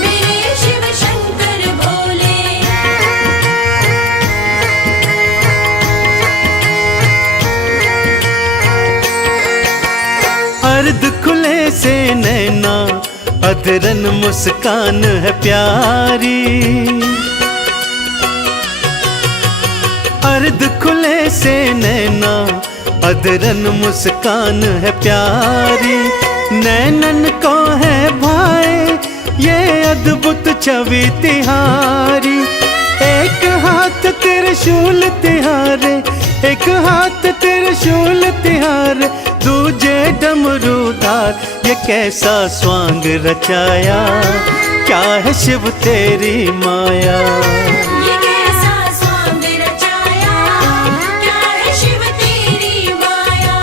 मेरे शिव शंकर भोले। अर्ध खुले से नैना, अधरन मुस्कान है प्यारी। अर्ध खुले से नैना, अधरन मुस्कान है प्यारी। नैनन को है भाई ये अद्भुत छवि तिहारी। एक हाथ त्रिशूल तिहारे, एक हाथ त्रिशूल तिहारे। दूजे डमरूधार, ये कैसा स्वांग रचाया, क्या है शिव तेरी माया। ये कैसा स्वांग रचाया, क्या है शिव तेरी माया।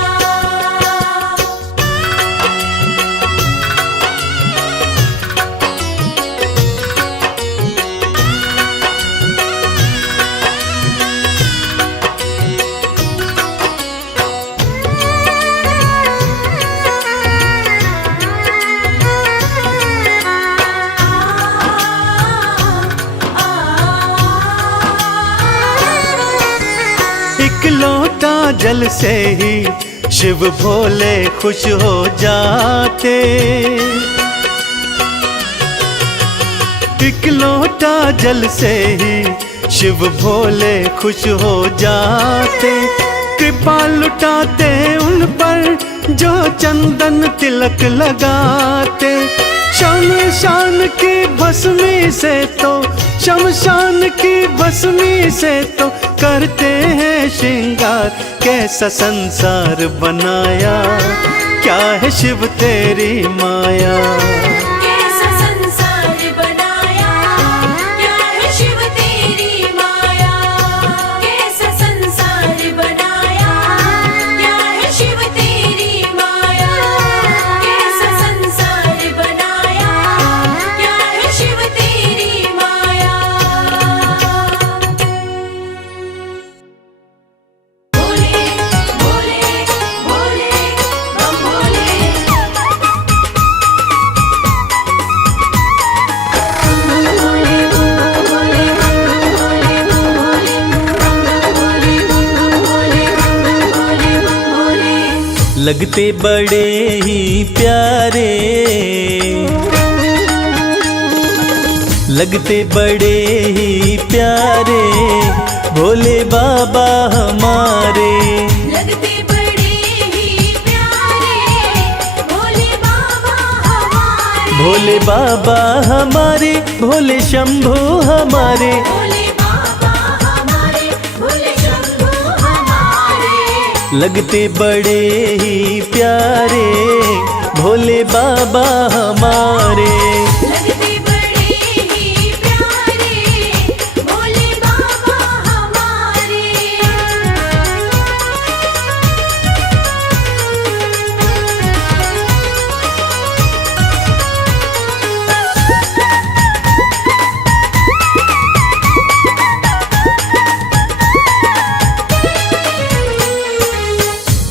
एक लोटा जल से ही शिव भोले खुश हो जाते। एक लोटा जल से ही शिव भोले खुश हो जाते। कृपा लुटाते उन पर जो चंदन तिलक लगाते। शमशान की भस्मी से तो, शमशान की भस्मी से तो करते हैं श्रृंगार। कैसा संसार बनाया, क्या है शिव तेरी माया। कैसा संसार बनाया, क्या है शिव तेरी माया। कैसा संसार बनाया, लगते बड़े ही प्यारे, लगते बड़े ही प्यारे भोले बाबा हमारे। लगते बड़े ही प्यारे भोले बाबा हमारे। भोले बाबा हमारे, भोले शंभू हमारे। भोले बाबा हमारे, भोले शंभू हमारे। लगते बड़े ही प्यारे भोले बाबा हमारे। लगते बड़े ही प्यारे भोले बाबा हमारे।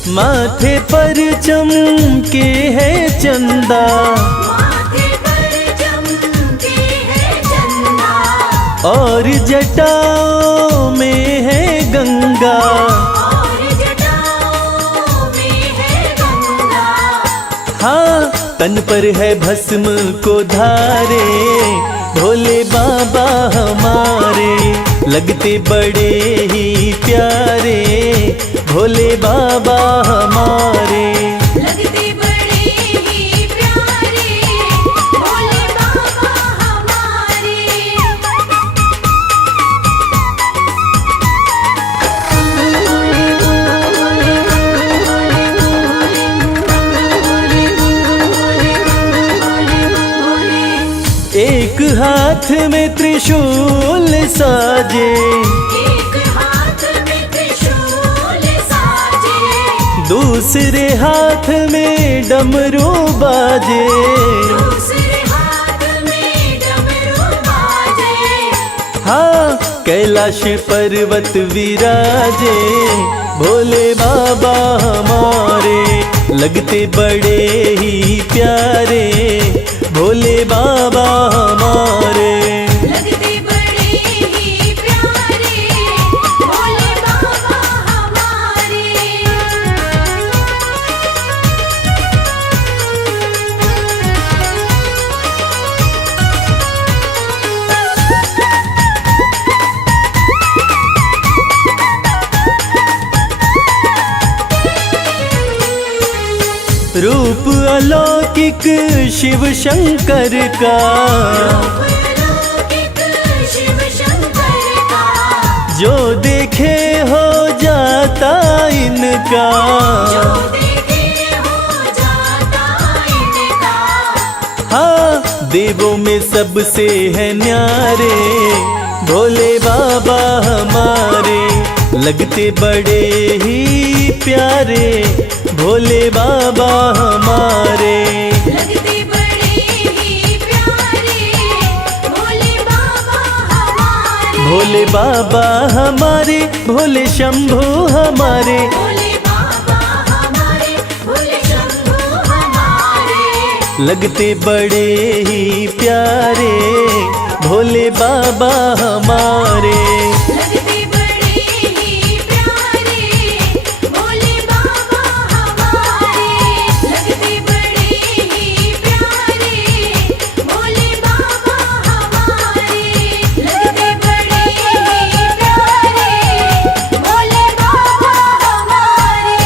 माथे पर चमके है चंदा, माथे पर चमके है चंदा। और जटाओं में है गंगा। और जटाओं में है गंगा। हाँ, तन पर है भस्म को धारे भोले बाबा हमारे। लगते बड़े ही प्यारे भोले बाबा हमारे। लगते बड़े ही प्यारे भोले बाबा हमारे। एक हाथ में त्रिशूल साजे, एक हाथ में त्रिशूल साजे। दूसरे हाथ में डमरू बाजे। दूसरे हाथ में डमरू बाजे। हाँ, कैलाश पर्वत विराजे भोले बाबा हमारे। लगते बड़े ही प्यारे भोले बाबा हमारे। लगते बड़े ही प्यारे भोले बाबा हमारे। रूप अलौकिक शिव शंकर का, अलौकिक शिव शंकर का। जो देखे हो जाता इनका। जो देखे हो जाता इनका। हाँ, देवों में सबसे है न्यारे भोले बाबा हमारे। लगते बड़े ही प्यारे भोले बाबा हमारे। लगते बड़े ही प्यारे भोले बाबा हमारे। भोले बाबा हमारे, भोले शंभू हमारे। भोले बाबा हमारे, भोले शंभू हमारे। लगते बड़े ही प्यारे भोले बाबा हमारे। लगते बड़े ही प्यारे भोले बाबा हमारे। लगते बड़े ही प्यारे भोले बाबा हमारे। लगते बड़े ही प्यारे भोले बाबा हमारे।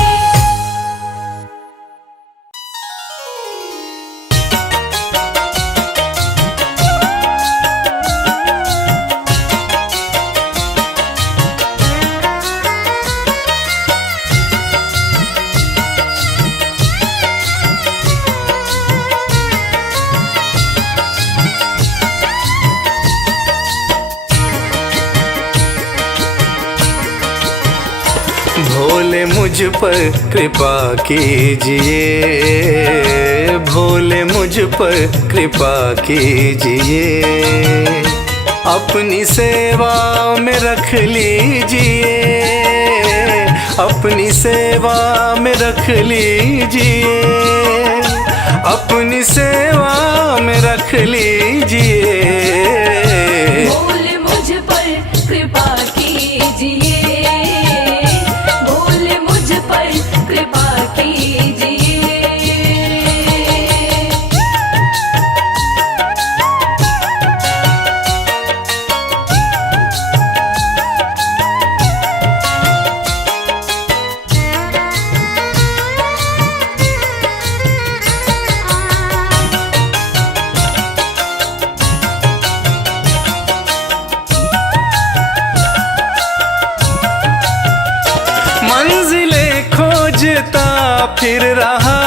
भोले मुझ पर कृपा कीजिए, भोले मुझ पर कृपा कीजिए। अपनी सेवा में रख लीजिए, अपनी सेवा में रख लीजिए, अपनी सेवा में रख लीजिए। भोले मुझ पर कृपा कीजिए, भोले मुझ पर कृपा कीजिए। फिर रहा,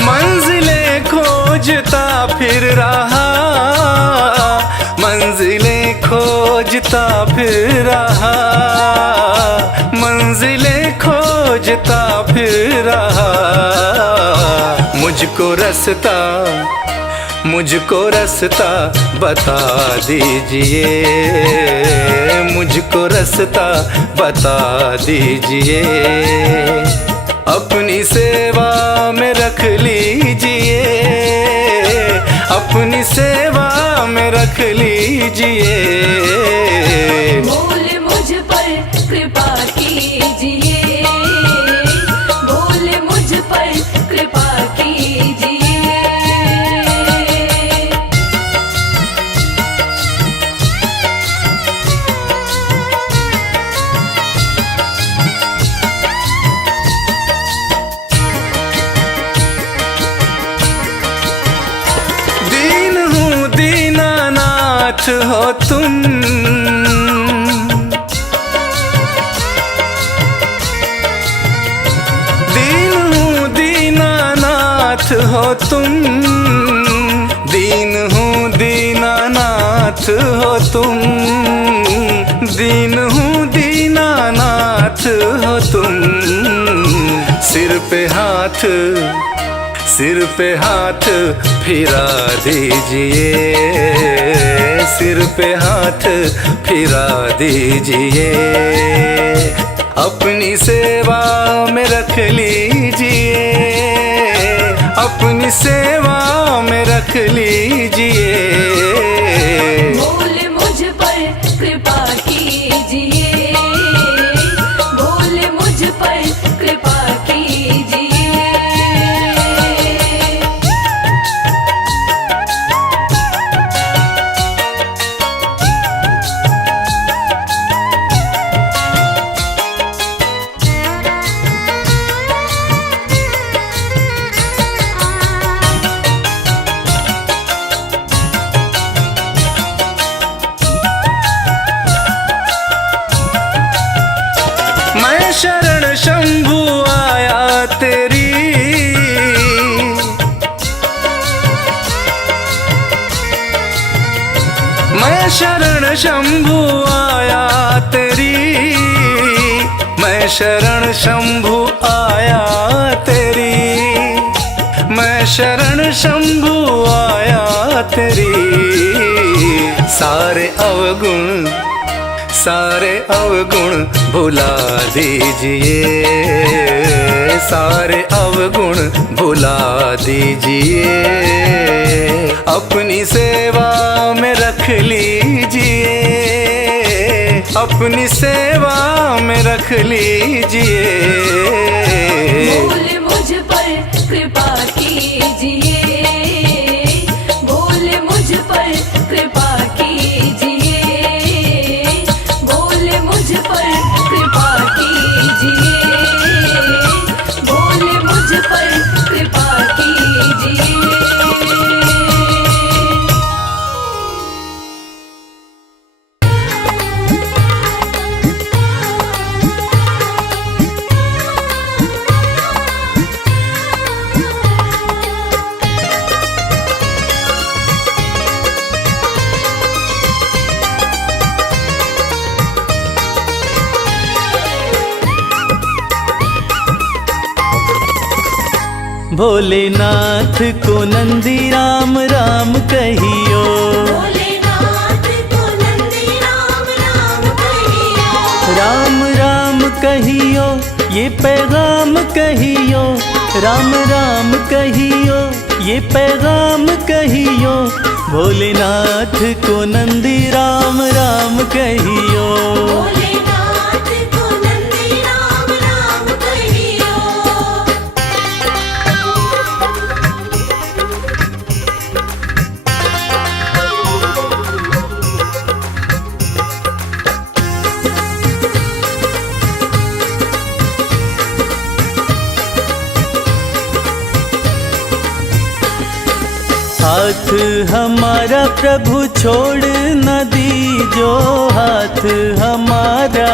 मंजिलें खोजता फिर रहा, मंजिलें खोजता फिर रहा, मंजिलें खोजता फिर रहा। मुझको रास्ता बता दीजिए, मुझको रास्ता बता दीजिए, अपनी सेवा में रख लीजिए, अपनी सेवा में रख लीजिए। बोल मुझ पर कृपा कीजिए, बोल मुझ पर कृपा कीजिए। दीन हूँ दीनानाथ हो तुम, दीन हूँ दीनानाथ हो तुम, दीन हूँ दीनानाथ हो तुम, दीन हूँ दीनानाथ हो तुम। सिर पे हाथ फिरा दीजिए, सिर पे हाथ फिरा दीजिए, अपनी सेवा में रख लीजिए, अपनी सेवा में रख लीजिए। बोल मुझ पर कृपा कीजिए, बोल मुझ पर कृपा कीजिए। मैं शरण शंभु आया तेरी, मैं शरण शंभु आया तेरी, मैं शरण शंभु आया तेरी, मैं शरण शंभु आया तेरी। सारे अवगुण भुला दीजिए, सारे अवगुण भुला दीजिए, अपनी सेवा में रख लीजिए, अपनी सेवा में रख लीजिए। बोल मुझ पर कृपा कीजिए, बोल मुझ पर कृपा कीजिए, बोल मुझ पर कृपा कीजिए, बोल मुझ पर कृपा कीजिए। भोलेनाथ को नंदी राम राम कहियो, भोलेनाथ को नंदी राम राम कहियो, राम राम कहियो, ये पैगाम कहियो, राम राम कहियो, ये पैगाम कहियो, भोलेनाथ को नंदी राम राम कहियो। भोलेनाथ को नंदी राम राम कहियो। हाथ हमारा प्रभु छोड़ न दीजो, हाथ हमारा,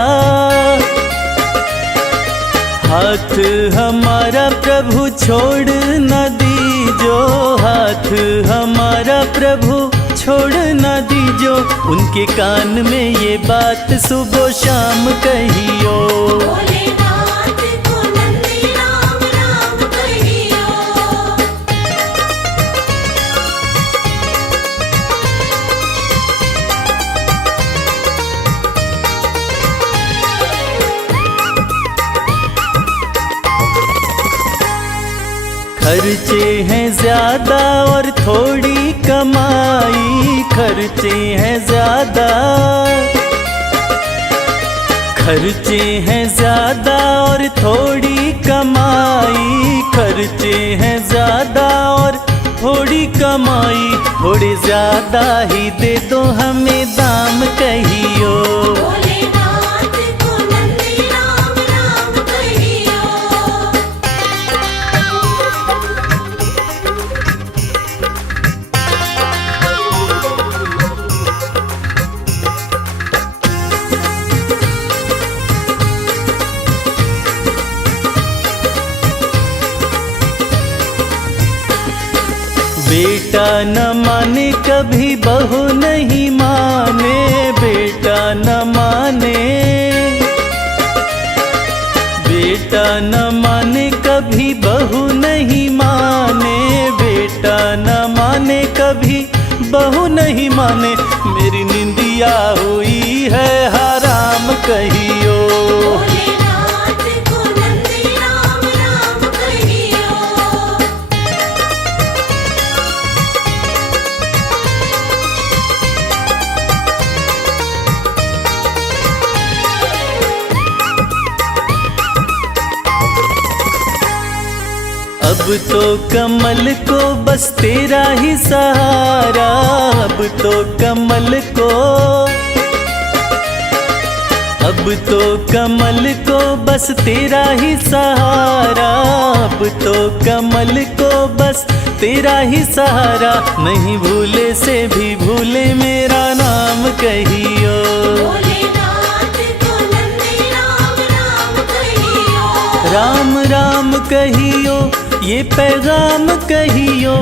हाथ हमारा प्रभु छोड़ न दीजो, हाथ हमारा प्रभु छोड़ न दीजो। उनके कान में ये बात सुबह शाम कहियो। भोलेनाथ को नंदी राम राम कहियो। खर्चे हैं ज्यादा और थोड़ी कमाई, खर्चे हैं ज्यादा, खर्चे हैं ज्यादा और थोड़ी कमाई, खर्चे हैं ज्यादा और थोड़ी कमाई। थोड़े ज्यादा ही दे दो हमें दाम कहियो। भोलेनाथ को नंदी राम राम कहियो। बेटा न माने कभी बहू नहीं माने, बेटा न माने, बेटा न माने कभी बहू नहीं माने, बेटा न माने कभी बहू नहीं माने। मेरी निंदिया हुई है हराम कहियो। भोलेनाथ को नंदी राम राम कहियो। अब तो कमल को बस तेरा ही सहारा, अब तो कमल को, अब तो कमल को बस तेरा ही सहारा, अब तो कमल को बस तेरा ही सहारा। नहीं भूले से भी भूले मेरा नाम कहियो। भोलेनाथ को नंदी राम राम कहियो। राम राम कहियो, ये पैगाम कहियो,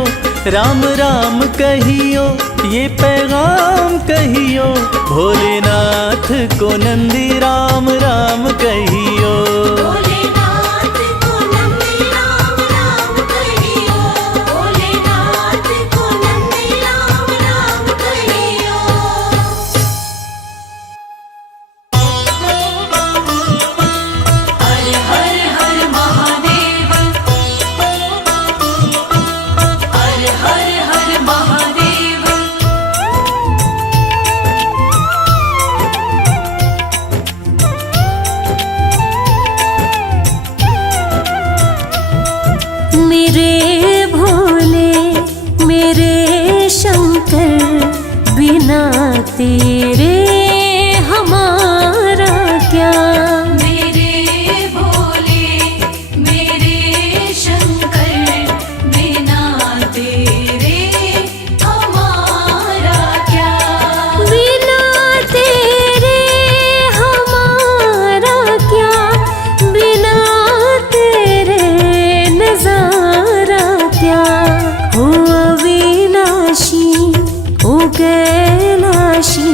राम राम कहियो, ये पैगाम कहियो। भोलेनाथ को नंदी राम राम कहियो। भोलेनाथ को नंदी राम राम कहियो। भोलेनाथ को नंदी राम राम कहियो। हर हर हर महादेव। हर हर हर महादेव। मेरे भोले मेरे शंकर, बिना तेरे हमारा क्या। मेरे भोले मेरे शंकर, बिना तेरे हमारा क्या। बिना तेरे हमारा क्या, बिना तेरे नजारा क्या। हो अविनाशी, ओ कैलाशी,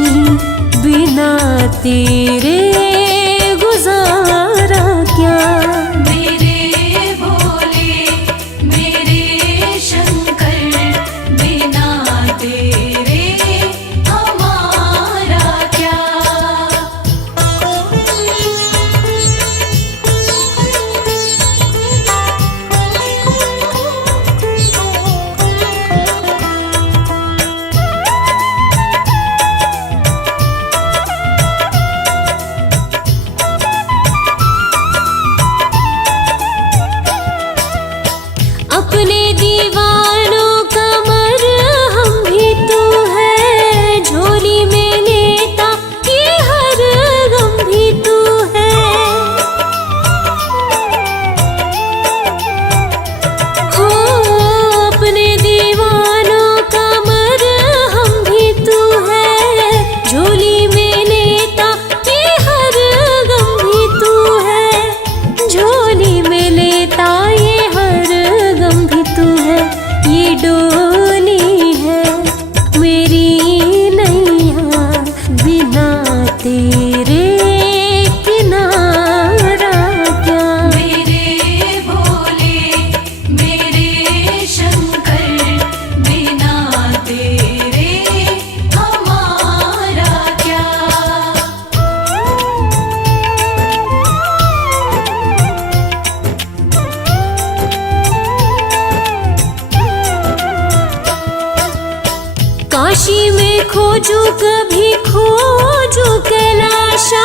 खोजू कभी खोजू कैलाशा,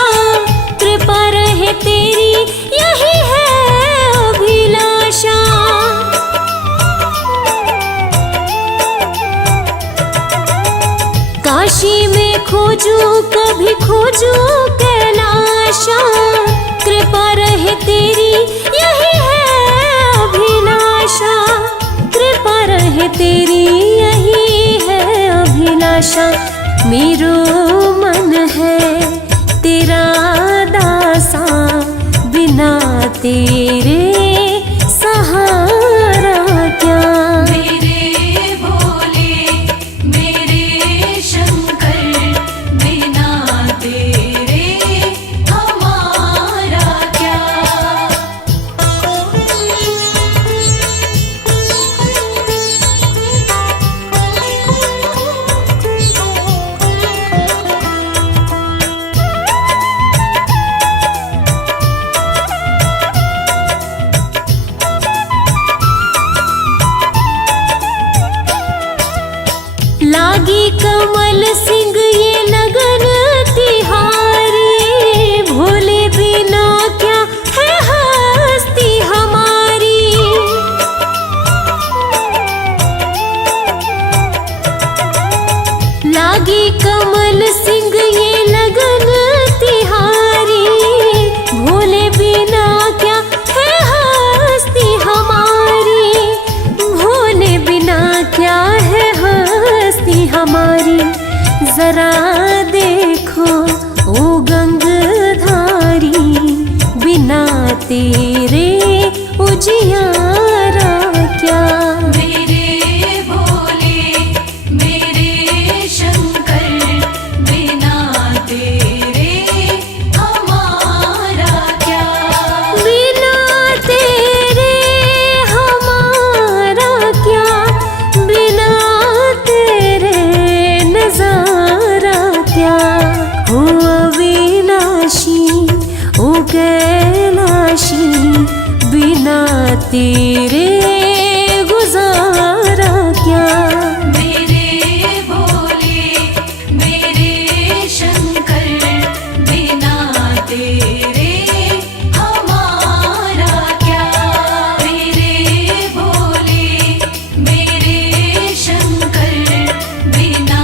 कृपा रहे तेरी यही है अभिलाषा। काशी में खोजू कभी खोजू कैलाशा, कृपा रहे तेरी यही है अभिलाषा। कृपा रहे तेरी यही है अभिलाषा। मेरो मन है तेरा दासा, बिना तेरे सहारा क्या। मेरे भोले मेरे शंकर, बिना तेरे हमारा क्या। लागी कमल सिंह ये लगन तिहारी, भोले बिना क्या है हस्ती हमारी। लागी कमल सिंह ये लगन तिहारी, भोले बिना क्या है हस्ती हमारी। भोले बिना क्या है हस्ती हमारी। जरा देखो ओ गंगधारी, बिना तेरे उजियारा क्या। मेरे भोले मेरे शंकर, बिना तेरे हमारा क्या। बिना तेरे हमारा क्या, बिना तेरे नजारा क्या। ओ अविनाशी ओ कैलाशी, बिना तेरे गुजारा क्या। मेरे भोले मेरे शंकर, बिना तेरे हमारा क्या। मेरे भोले मेरे शंकर, बिना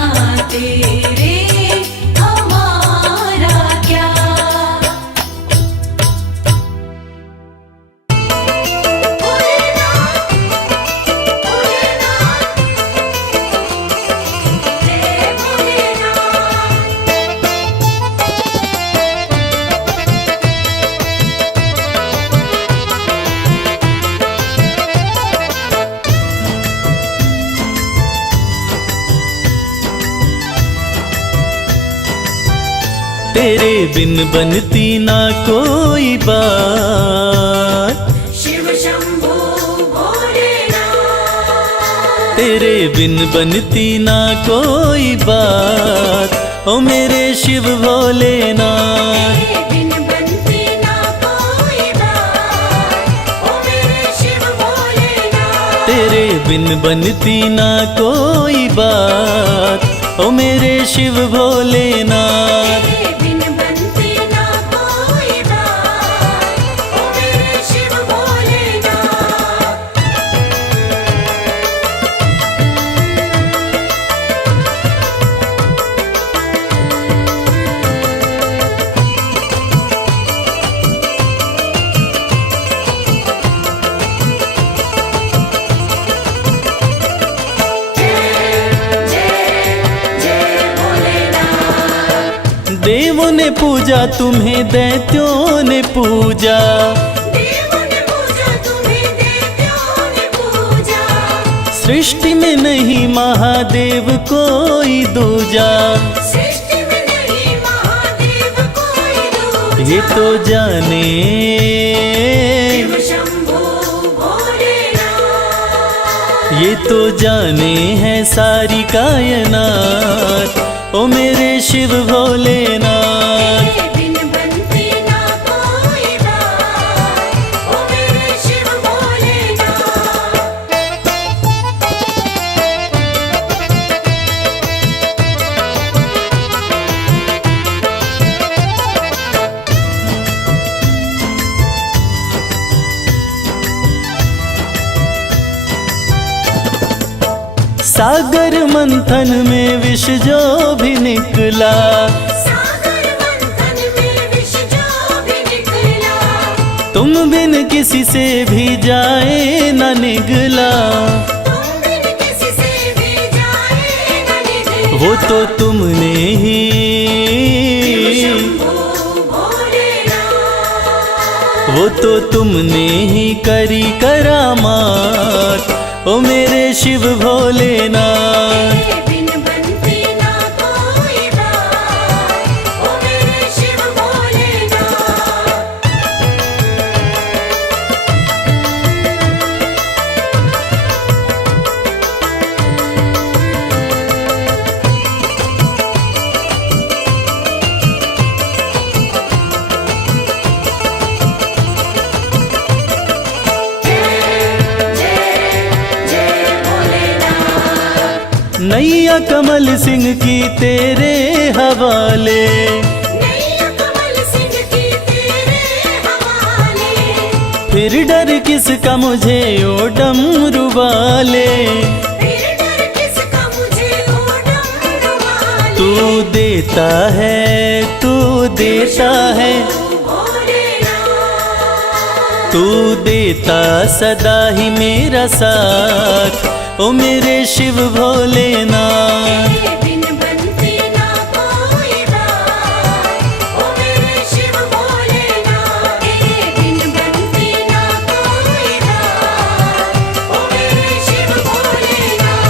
तेरे हमारा क्या। भोलेनाथ भोलेनाथ जय भोलेनाथ। तेरे बिन बनती ना कोई बात, शिव शंभो भोलेनाथ। तेरे बिन बनती ना कोई बात। ओ मेरे शिव भोलेनाथ, तेरे बिन बनती ना कोई बात, ओ मेरे शिव भोलेनाथ। तेरे बिन बनती ना कोई बात। ओ मेरे शिव भोलेनाथ, तेरे बिन बनती ना कोई बात, ओ मेरे शिव भोलेनाथ। देवों ने पूजा तुम्हें, दैत्यों ने पूजा। देवों ने पूजा तुम्हें, दैत्यों ने पूजा। सृष्टि में नहीं महादेव कोई दूजा। सृष्टि में नहीं महादेव कोई दूजा। ये तो जाने शिव शंभो भोलेनाथ। ये तो जाने है सारी कायनात। ओ मेरे शिव भोलेनाथ, तेरे बिन बनती ना कोई बात, ओ मेरे शिव भोलेनाथ। सागर मंथन में विष जो भी निकला, सागर मंथन में विष जो भी निकला, तुम बिन किसी से भी जाए न निगला। तुम बिन किसी से भी जाए न निकला। वो तो तुमने ही, शंभो भोलेनाथ, वो तो तुमने ही करी करामात, ओ मेरे शिव भोलेनाथ। तेरे बिन बनती ना कोई बात, ओ मेरे शिव भोलेनाथ। नैया कमल सिंह की तेरे हवाले, नैया कमल सिंह की तेरे हवाले, फिर डर किसका मुझे ओ डमरू वाले। फिर डर किसका मुझे ओ डमरू वाले। तू देता है, तू देता है, भोलेनाथ, तू देता सदा ही मेरा साथ, ओ मेरे शिव भोलेनाथ। तेरे बिन बनती ना कोई बात, ओ मेरे शिव भोलेनाथ। तेरे बिन बनती ना कोई बात, ओ मेरे शिव भोलेनाथ।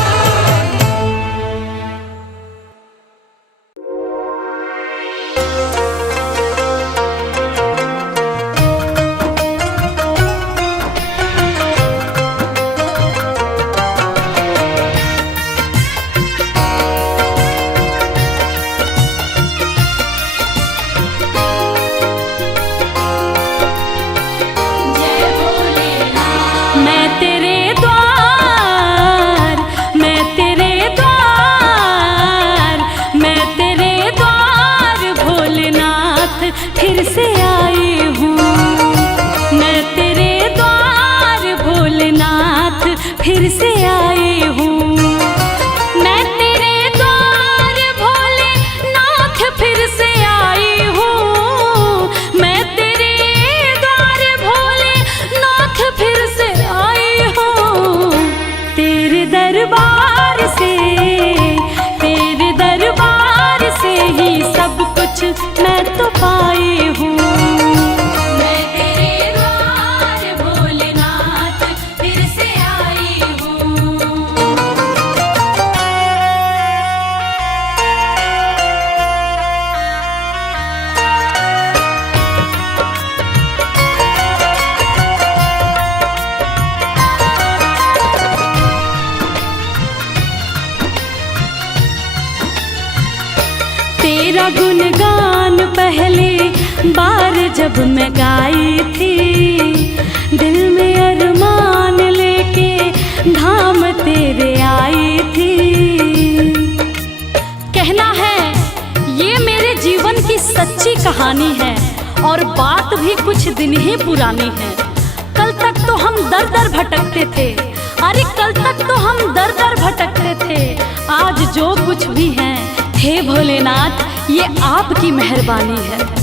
जय भोलेनाथ। मैं तेरे द्वार, मैं तेरे द्वार, मैं तेरे द्वार भोलेनाथ फिर से आई हूँ। मैं तेरे द्वार भोलेनाथ फिर से आई हूँ। मैं तेरे द्वार भोलेनाथ फिर से आई हूँ। मैं तेरे द्वार भोलेनाथ फिर से आई हूँ। तेरे दरबार से, तेरे दरबार से ही सब कुछ मैं तो पाई हूँ। मैं तेरे द्वार भोलेनाथ फिर से आई हूँ। तेरा गुणगान पहले बार जब मैं गाई थी, दिल में अरमान लेके धाम तेरे आई थी। कहना है ये मेरे जीवन की सच्ची कहानी है और बात भी कुछ दिन ही पुरानी है। कल तक तो हम दर दर भटकते थे, अरे कल तक तो हम दर दर भटकते थे। आज जो कुछ भी है, हे भोलेनाथ ये आपकी मेहरबानी है।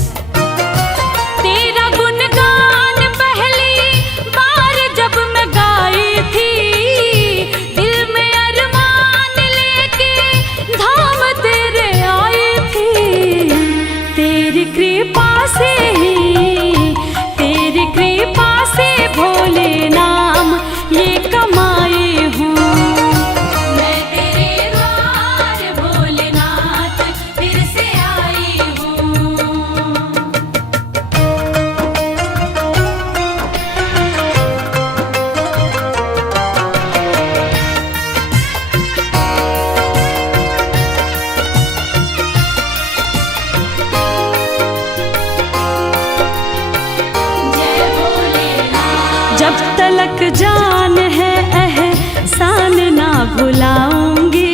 तेरा गुणगान पहली बार जब मैं गाई थी, दिल में अरमान लेके धाम तेरे आई थी। तेरी कृपा से ही, तेरी कृपा से भोले नाम ये कमाई हूँ। मैं तेरे द्वार भोलेनाथ फिर से आई हूँ। जय भोलेनाथ। जब तलक जान है एहसान ना भुलाऊंगी,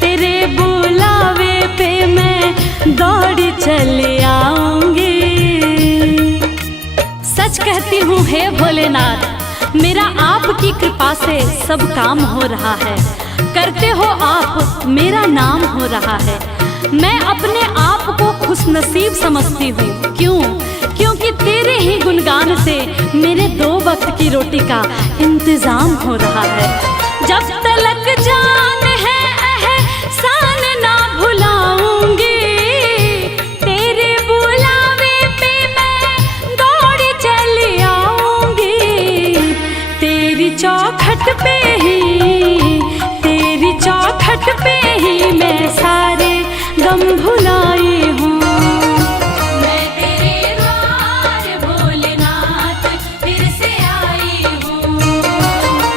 तेरे बुलावे पे मैं दौड़ी चली आऊंगी। सच कहती हूँ हे भोलेनाथ, मेरा आपकी कृपा से सब काम हो रहा है। करते हो आप मेरा नाम हो रहा है। मैं अपने आप को खुशनसीब समझती हूँ। क्यों? क्योंकि तेरे ही गुणगान से मेरे 2 वक्त की रोटी का इंतजाम हो रहा है। जब तलक जान है एहसान ना भुलाऊंगी, तेरे बुलावे पे मैं दौड़ी चली आऊंगी। तेरी चौखट पे ही मैं सारे गम भुलाई हूँ। मैं तेरे द्वार भोलेनाथ फिर से आई हूँ।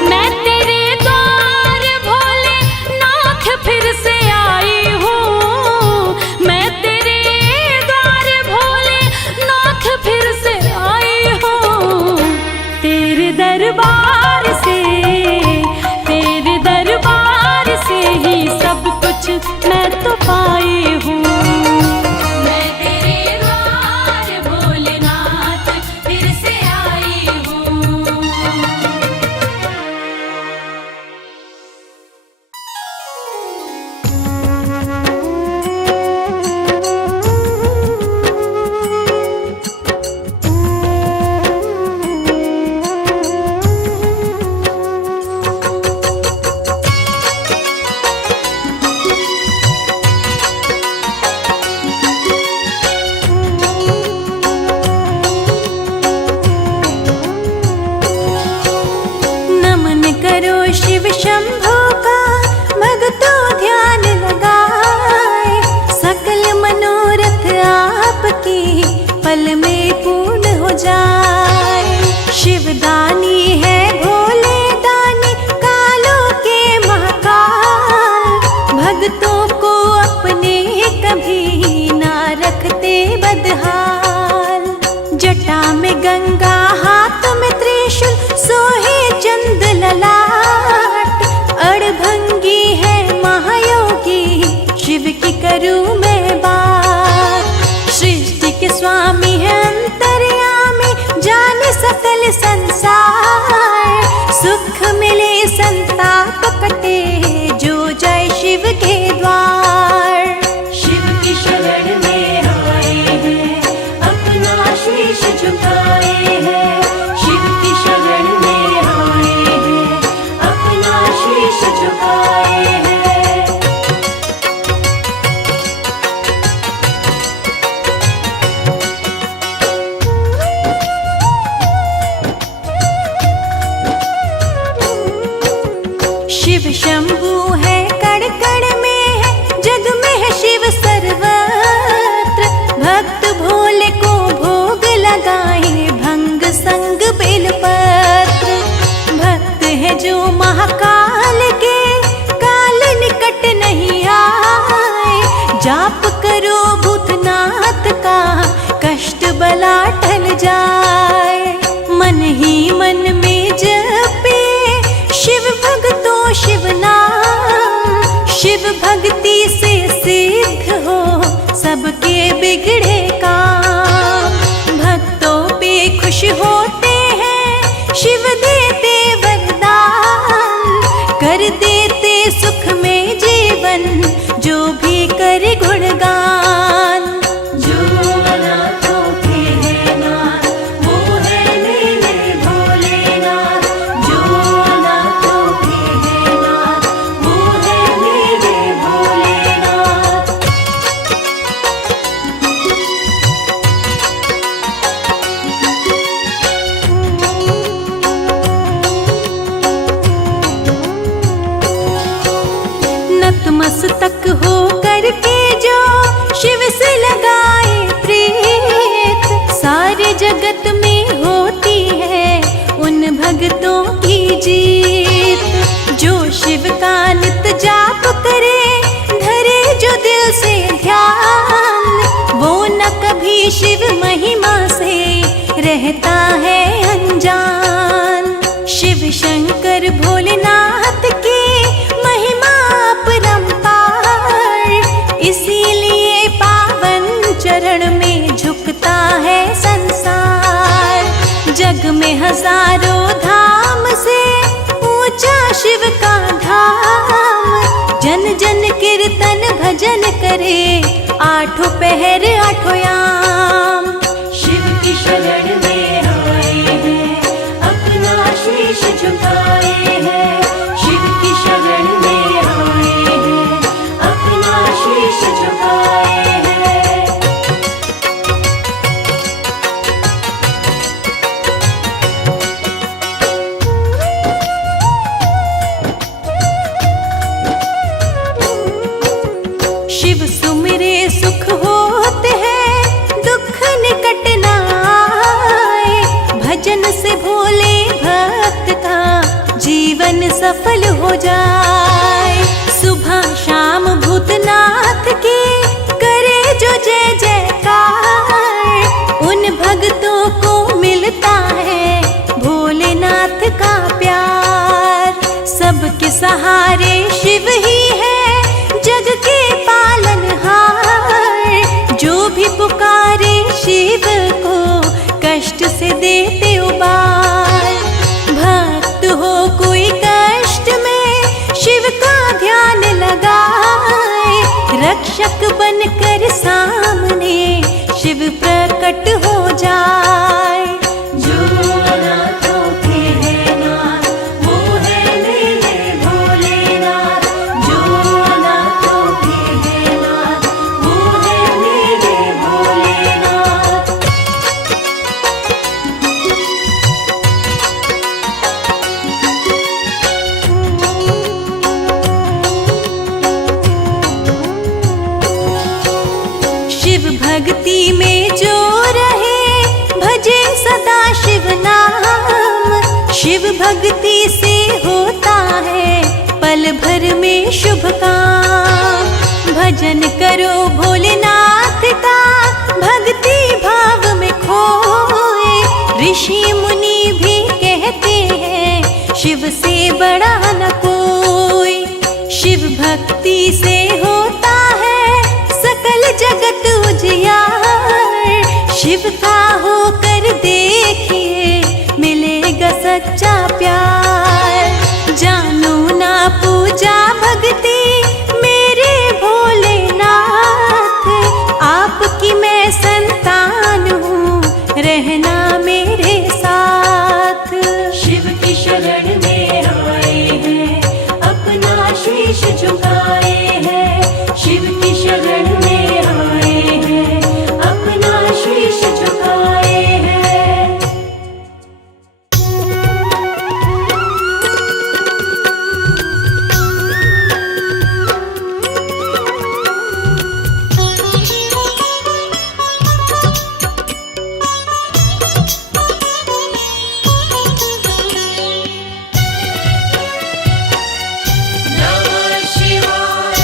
मैं तेरे द्वार भोलेनाथ फिर से आई हूँ। मैं तेरे द्वार भोलेनाथ फिर से आई हूँ। तेरे दरबार से ही सब कुछ मैं तो पाई हूँ। मैं तेरे द्वार भोलेनाथ फिर से आई हूँ। शिव शंभो का भक्तों ध्यान लगाए, सकल मनोरथ आपकी पल में पूर्ण हो जाए। शिवदानी है भोले दानी कालों के महाकाल, भक्तों को अपने कभी ना रखते बदहाल। जटा में गंगा हाथ में त्रिशूल सोहे चंद ललाट, अड़भंगी है महायोगी शिव की करूँ मैं बात। सृष्टि के स्वामी है अंतर्यामी जाने सकल संसार, सुख मिले संताप कटे जो जय शिव के द्वार। शिव की शरण में आए हैं अपना शीश झुकाए हैं। शिव की शरण में आए हैं अपना शीश झुकाए हैं। शिव शंभु है कण कण में है, जग में है शिव सर्वत्र। भक्त भोले को भोग लगाए भंग संग बेलपत्र। भक्त है जो महाकाल के काल निकट नहीं आए, जाप करो भूतनाथ का कष्ट बला टल जाए। मन ही मन में जपे शिव भक्तों शिव नाम, शिव भक्ति से सिद्ध हो सबके बिगड़े काम। भक्तों पे खुश होते हैं शिव देते वरदान, कर देते सुख में जीवन जो भी करे गुणगान। जो अनाथों के है नाथ वो है मेरे भोलेनाथ। जो अनाथों के है नाथ वो है मेरे भोलेनाथ। नतमस्तक हो करके जो शिव से लगाए प्रीत, सारे जगत में होती है उन भक्तों की जीत। जो शिव का नित जाप करे धरे जो दिल से ध्यान, वो न कभी शिव महिमा से रहता है अनजान। शिव शंकर भोलेनाथ की महिमा अपरंपार, इसीलिए पावन चरण में झुकता है संसार। जग में हजारों धाम से ऊंचा शिव का धाम, भजन करे, आठों पहर आठों याम। शिव की शरण में आए हैं, अपना शीश झुकाए हैं। शिव की शरण में आए हैं, अपना शीश झुकाए हैं। शिव सुमिरे सुख होते हैं, दुख निकट न आए। भजन से भोले भक्त का जीवन सफल हो जाए। सुबह शाम भूतनाथ की करे जो जय जयकार, उन भक्तों को मिलता है भोलेनाथ का प्यार। सबके सहारे शिव ही है, जग के पालनहार। जो भी पुकारे शिव को, कष्ट से देते उबार। भक्त हो कोई कष्ट में, शिव का ध्यान लगाए। रक्षक बनकर सामने शिव प्रकट हो जाए। जो अनाथों के हैं नाथ, वो है मेरे भोलेनाथ। जो अनाथों के हैं नाथ, वो है मेरे भोलेनाथ। शिव भक्ति में जो रहे, भजे सदा शिव नाम। शिव भक्ति से होता है पल भर में शुभ काम। भजन करो भोलेनाथ का, भक्ति भाव में खोए। ऋषि मुनि भी कहते हैं, शिव से बड़ा न कोई। शिव भक्ति से होता है सकल जगत उजियार। शिव का होकर देखिए, मिलेगा सच्चा प्यार। जानो ना पूजा भक्ति मेरे भोलेनाथ, आपकी मैं संतान हूँ, रहना मेरे साथ। शिव की शरण में आए हैं, अपना शीश झुकाए हैं। शिव की शरण में आए हैं, अपना शीश झुकाए हैं। नमः शिवाय,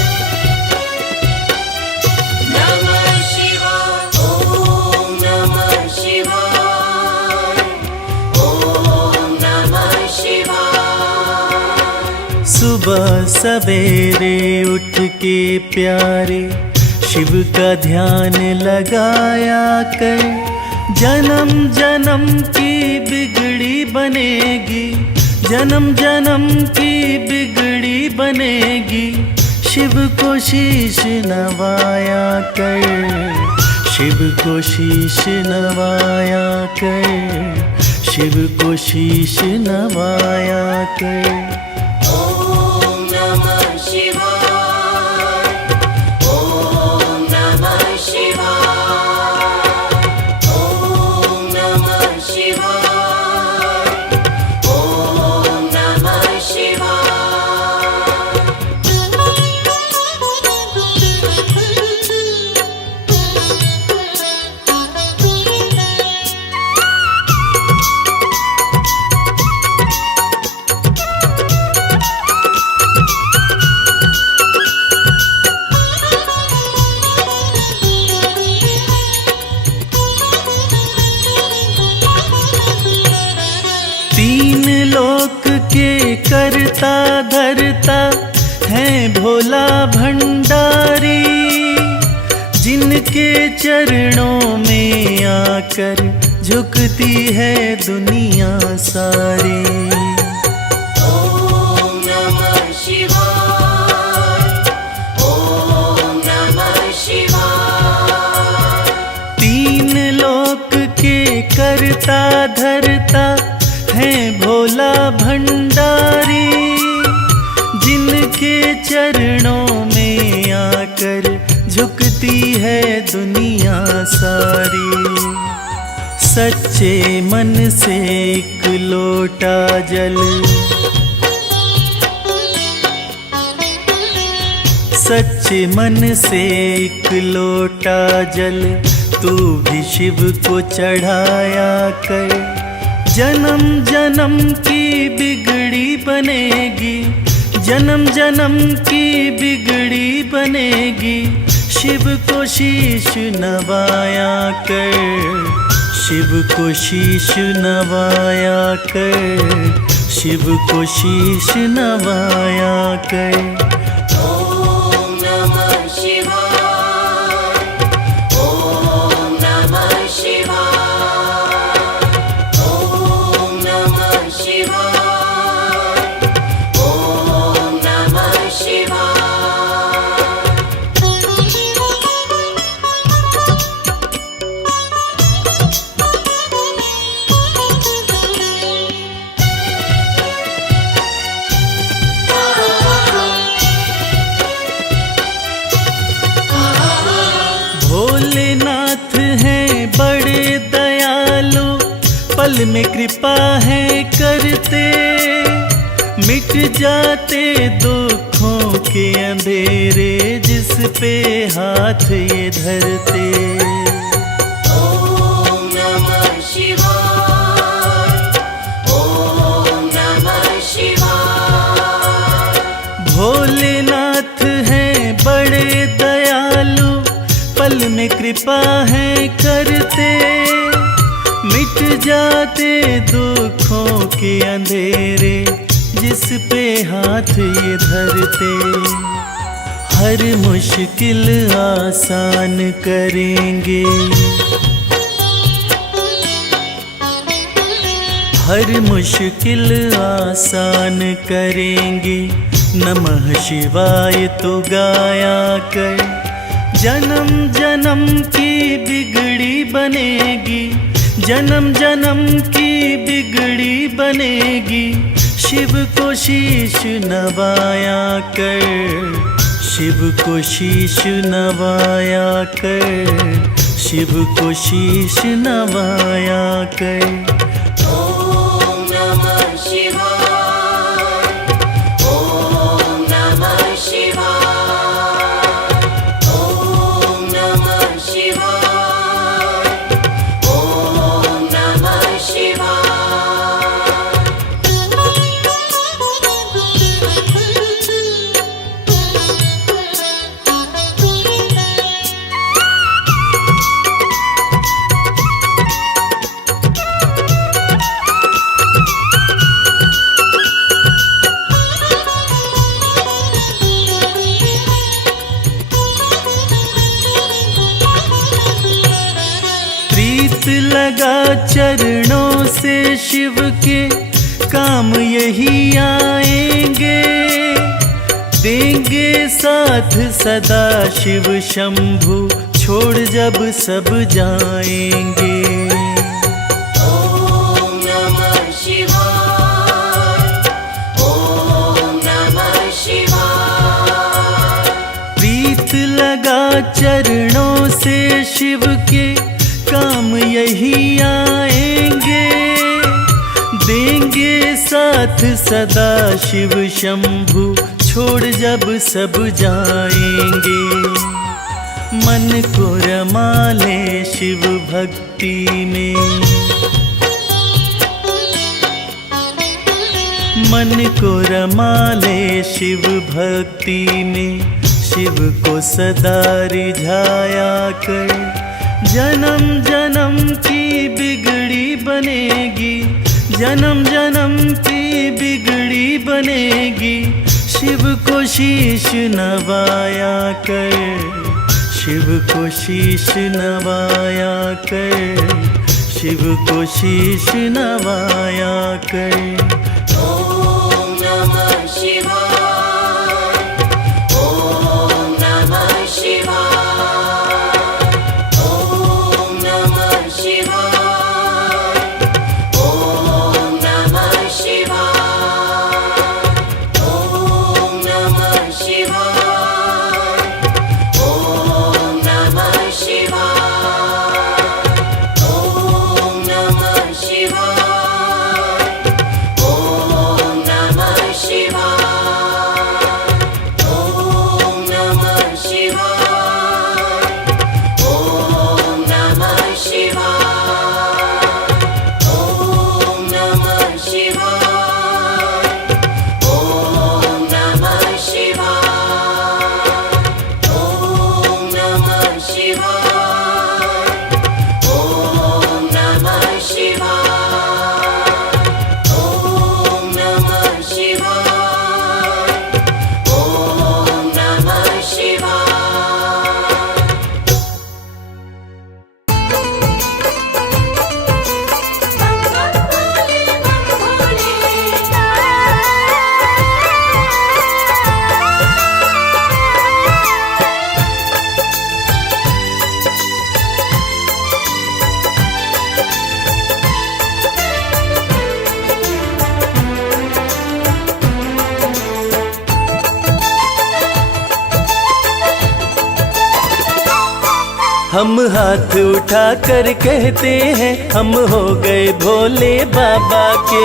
नमः शिवाय, ओम नमः शिवाय, ओम नमः शिवाय। सुबह सवेरे उठ के प्यारे शिव का ध्यान लगाया कर। जन्म जन्म की बिगड़ी बनेगी, जन्म जन्म की बिगड़ी बनेगी। शिव को शीश नवाया कर, शिव को शीश नवाया कर, शिव को शीश नवाया कर। ओम नमः शिवाय, ओम नमः शिवाय, ओम नमः शिवाय, ओम नमः शिवाय। तीन लोक के करता धरता है भोला भंडारी। जिनके चरणों में आकर झुकती है दुनिया सारी। ओम नमः शिवाय, ओम करता धरता है भोला भंडारी, जिनके चरणों में आकर झुकती है दुनिया सारी। सच्चे मन से एक लोटा जल, सच्चे मन से एक लोटा जल तू भी शिव को चढ़ाया कर। जन्म जन्म की बिगड़ी बनेगी, जन्म जन्म की बिगड़ी बनेगी, शिव को शीश नवाया कर, शिव को शीश नवाया कर, शिव को शीश नवाया कर। ॐ नमः शिवाय, ॐ नमः शिवाय, ॐ नमः शिवाय, ॐ नमः शिवाय। भोलेनाथ हैं बड़े दयालु, पल में कृपा है करते, मिट जाते दुखों के अंधेरे जिस पे हाथ ये धरते। ॐ नमः शिवाय, ॐ नमः शिवाय। भोलेनाथ हैं बड़े दयालु, पल में कृपा है करते, मिट जाते दुखों के अंधेरे जिस पे हाथ ये धरते। हर मुश्किल आसान करेंगे, हर मुश्किल आसान करेंगे, नमः शिवाय तो गाया कर। जन्म जन्म की बिगड़ी बनेगी, जन्म जन्म की बिगड़ी बनेगी, शिव को शीश नवाया कर, शिव को शीश नवाया कर, शिव को शीश नवाया कर। ॐ नमः शिवाय, ॐ नमः शिवाय, ॐ नमः शिवाय, ॐ नमः शिवाय। प्रीत लगा चरणों से शिव के, काम यही आएंगे, देंगे साथ सदा शिव शंभु, छोड़ जब सब जाएंगे। ॐ नमः शिवाय, ॐ नमः शिवाय। प्रीत लगा चरणों से शिव के, काम यही आएंगे, देंगे साथ सदा शिव शंभु, छोड़ जब सब जाएंगे। मन को रमा ले शिव भक्ति में, मन को रमा ले शिव भक्ति में, शिव को सदा रिझाया कर। जन्म जन्म की बिगड़ी बनेगी, जन्म जन्म की बिगड़ी बनेगी, शिव को शीश नवाया कर, शिव को शीश नवाया कर, शिव को शीश नवाया कर। ॐ नमः शिवाय, ॐ नमः शिवाय, ॐ नमः शिवाय, हम हाथ उठा कर कहते हैं हम हो गए भोले बाबा के।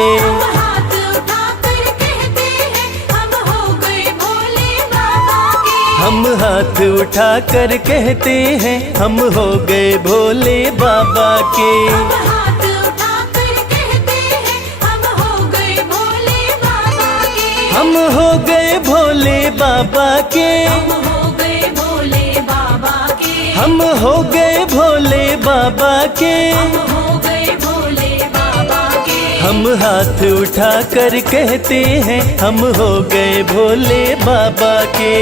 हाथ उठाकर कहते हैं हम हो गए भोले बाबा के। हम हाथ उठा कर कहते हैं हम हो गए भोले बाबा के। हाथ उठाकर कहते हैं हम हो गए भोले बाबा के। हम हो गए भोले बाबा के। हम हो गए भोले बाबा के। हम हो गए भोले बाबा के। हम हो गए भोले बाबा के। हम हाथ उठा कर कहते हैं हम हो गए भोले बाबा के।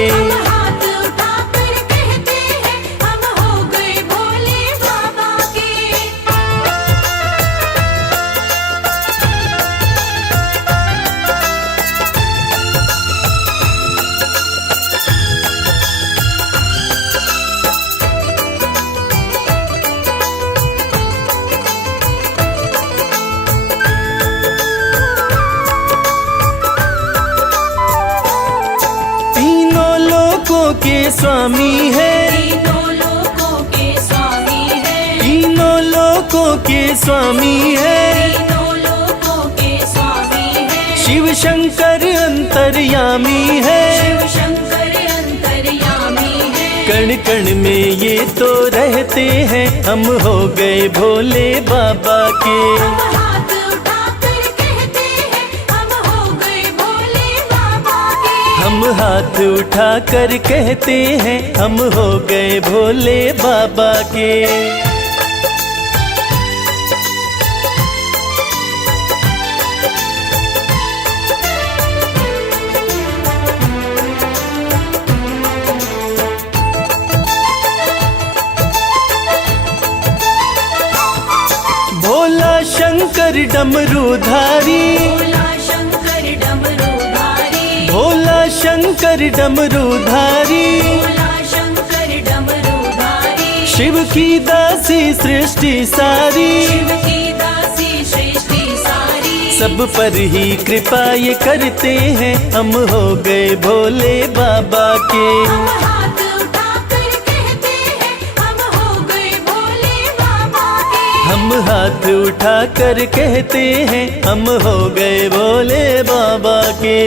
हाथ उठाकर कहते हैं हम हो गए भोले बाबा के। तीनों लोकों के स्वामी है। तीनों लोकों के स्वामी है। तीनों लोकों के स्वामी है। तीनों लोकों के स्वामी है। शिव शंकर अंतर्यामी है। शिव शंकर अंतर्यामी है। कण कण में ये तो रहते हैं हम हो गए भोले बाबा के। हाथ उठाकर कहते हैं हम हो गए भोले बाबा के। हम हाथ उठा कर कहते हैं हम हो गए भोले बाबा के। भोला शंकर डमरूधारी। भोला शंकर डमरूधारी। भोला शंकर डमरूधारी। भोला शंकर डमरूधारी। शिव की दासी सृष्टि सारी। शिव की दासी सृष्टि सारी। सब पर ही कृपा ये करते हैं हम हो गए भोले बाबा के। हाथ उठाकर कहते हैं हम हो गए भोले बाबा के। हम हाथ उठा कर कहते हैं हम हो गए भोले बाबा के।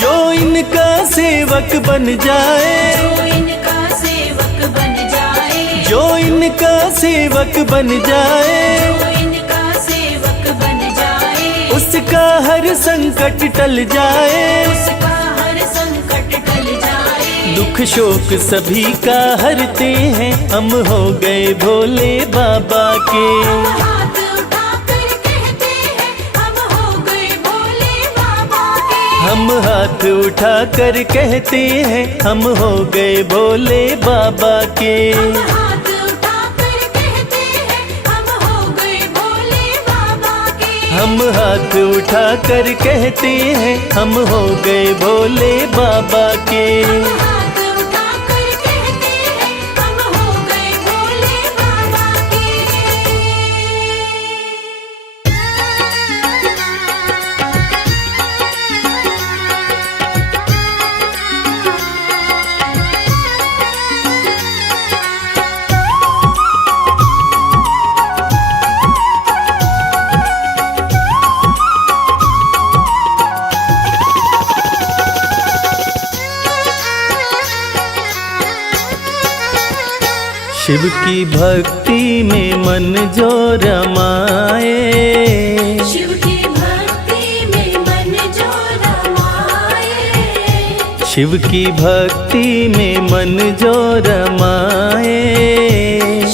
जो इनका सेवक बन जाए। जो इनका सेवक बन जाए। जो इनका सेवक बन जाए। जो इनका सेवक बन जाए। उसका हर संकट टल जाए। उसका हर संकट टल जाए। दुख शोक सभी का हरते हैं हम हो गए भोले बाबा के। हाथ उठाकर कहते हैं हम हो गए भोले बाबा के। हम हाथ उठा कर कहते हैं हम हो गए भोले बाबा के। हाथ उठाकर कहते हैं हम हो गए भोले बाबा के। हम हाथ उठा कर कहते हैं हम हो गए भोले बाबा के। हाथ उठाकर कहते हैं हम हो गए भोले बाबा के। शिव की भक्ति में मन जो रमाए। शिव की भक्ति में मन जो रमाए। शिव की भक्ति में मन जो रमाए।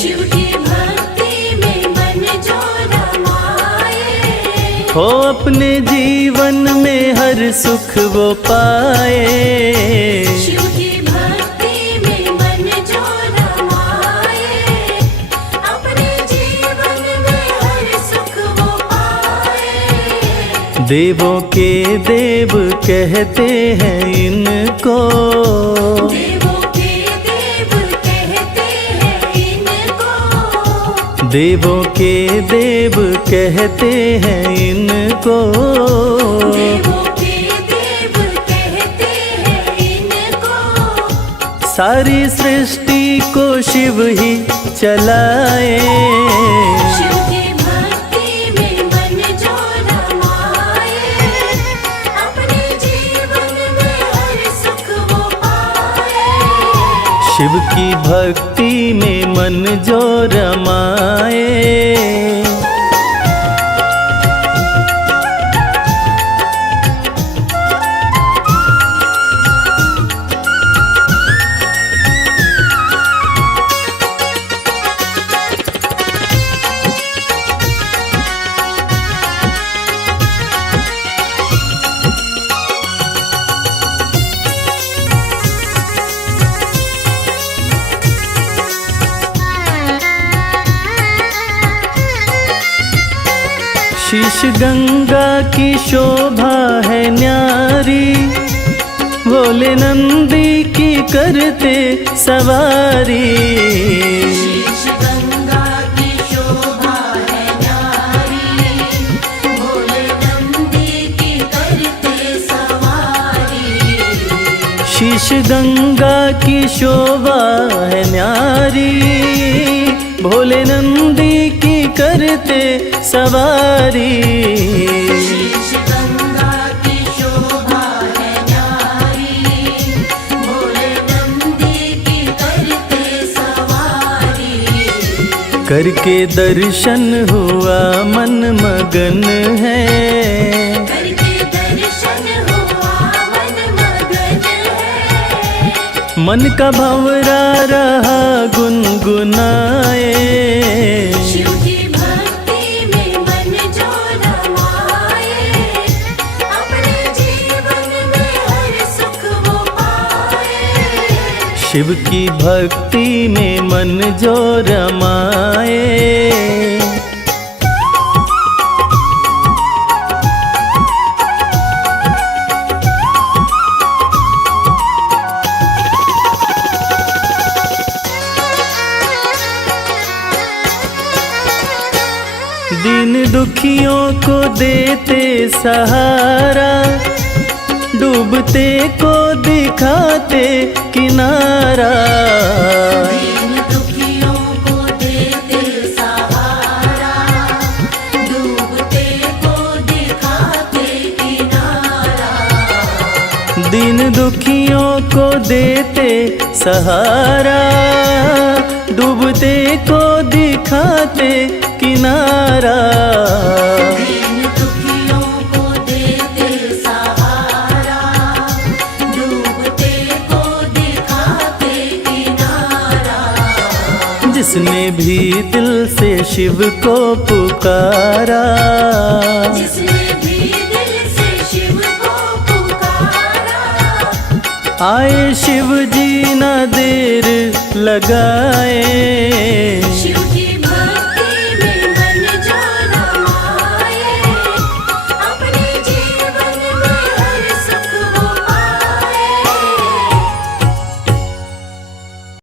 शिव की भक्ति में मन जो रमाए। हो अपने जीवन में हर सुख वो पाए। शिव की भक्ति में मन जो रमाए। अपने जीवन में हर सुख वो पाए। देवों के देव कहते हैं इनको, देवों के देव कहते हैं इनको, देवों के देव कहते हैं इनको, देवों के देव कहते हैं इनको। सारी सृष्टि को शिव ही चलाए, शिव की भक्ति में मन जो रमाए, अपने जीवन में हर सुख वो पाए। शिव की भक्ति में मन जो रमाए। शीश गंगा की शोभा है न्यारी, भोले नंदी की करते सवारी। शीश गंगा की शोभा है न्यारी, भोले नंदी की करते सवारी। शीश गंगा की शोभा है न्यारी, भोले नंदी की करते सवारी। शीश गंगा की शोभा है न्यारी, भोले नंदी की करते सवारी। करके दर्शन हुआ मन मगन है, करके दर्शन हुआ मन मगन है। मन का भंवरा रहा गुनगुनाए। शिव की भक्ति में मन जो रमाए, अपने जीवन में हर सुख वो पाए। शिव की भक्ति में मन जो रमाए। दीन दुखियों को देते सहारा, डूबते को दिखाते किनारा। दीन दुखियों को देते सहारा, डूबते को दिखाते किनारा। दीन दुखियों को देते सहारा, डूबते को दिखाते किनारा। दीन दुखियों को देते सहारा, डूबते को दिखाते किनारा। जिसने भी दिल से शिव को पुकारा, जिसने भी दिल से शिव को पुकारा, आए शिव जी ना देर लगाए।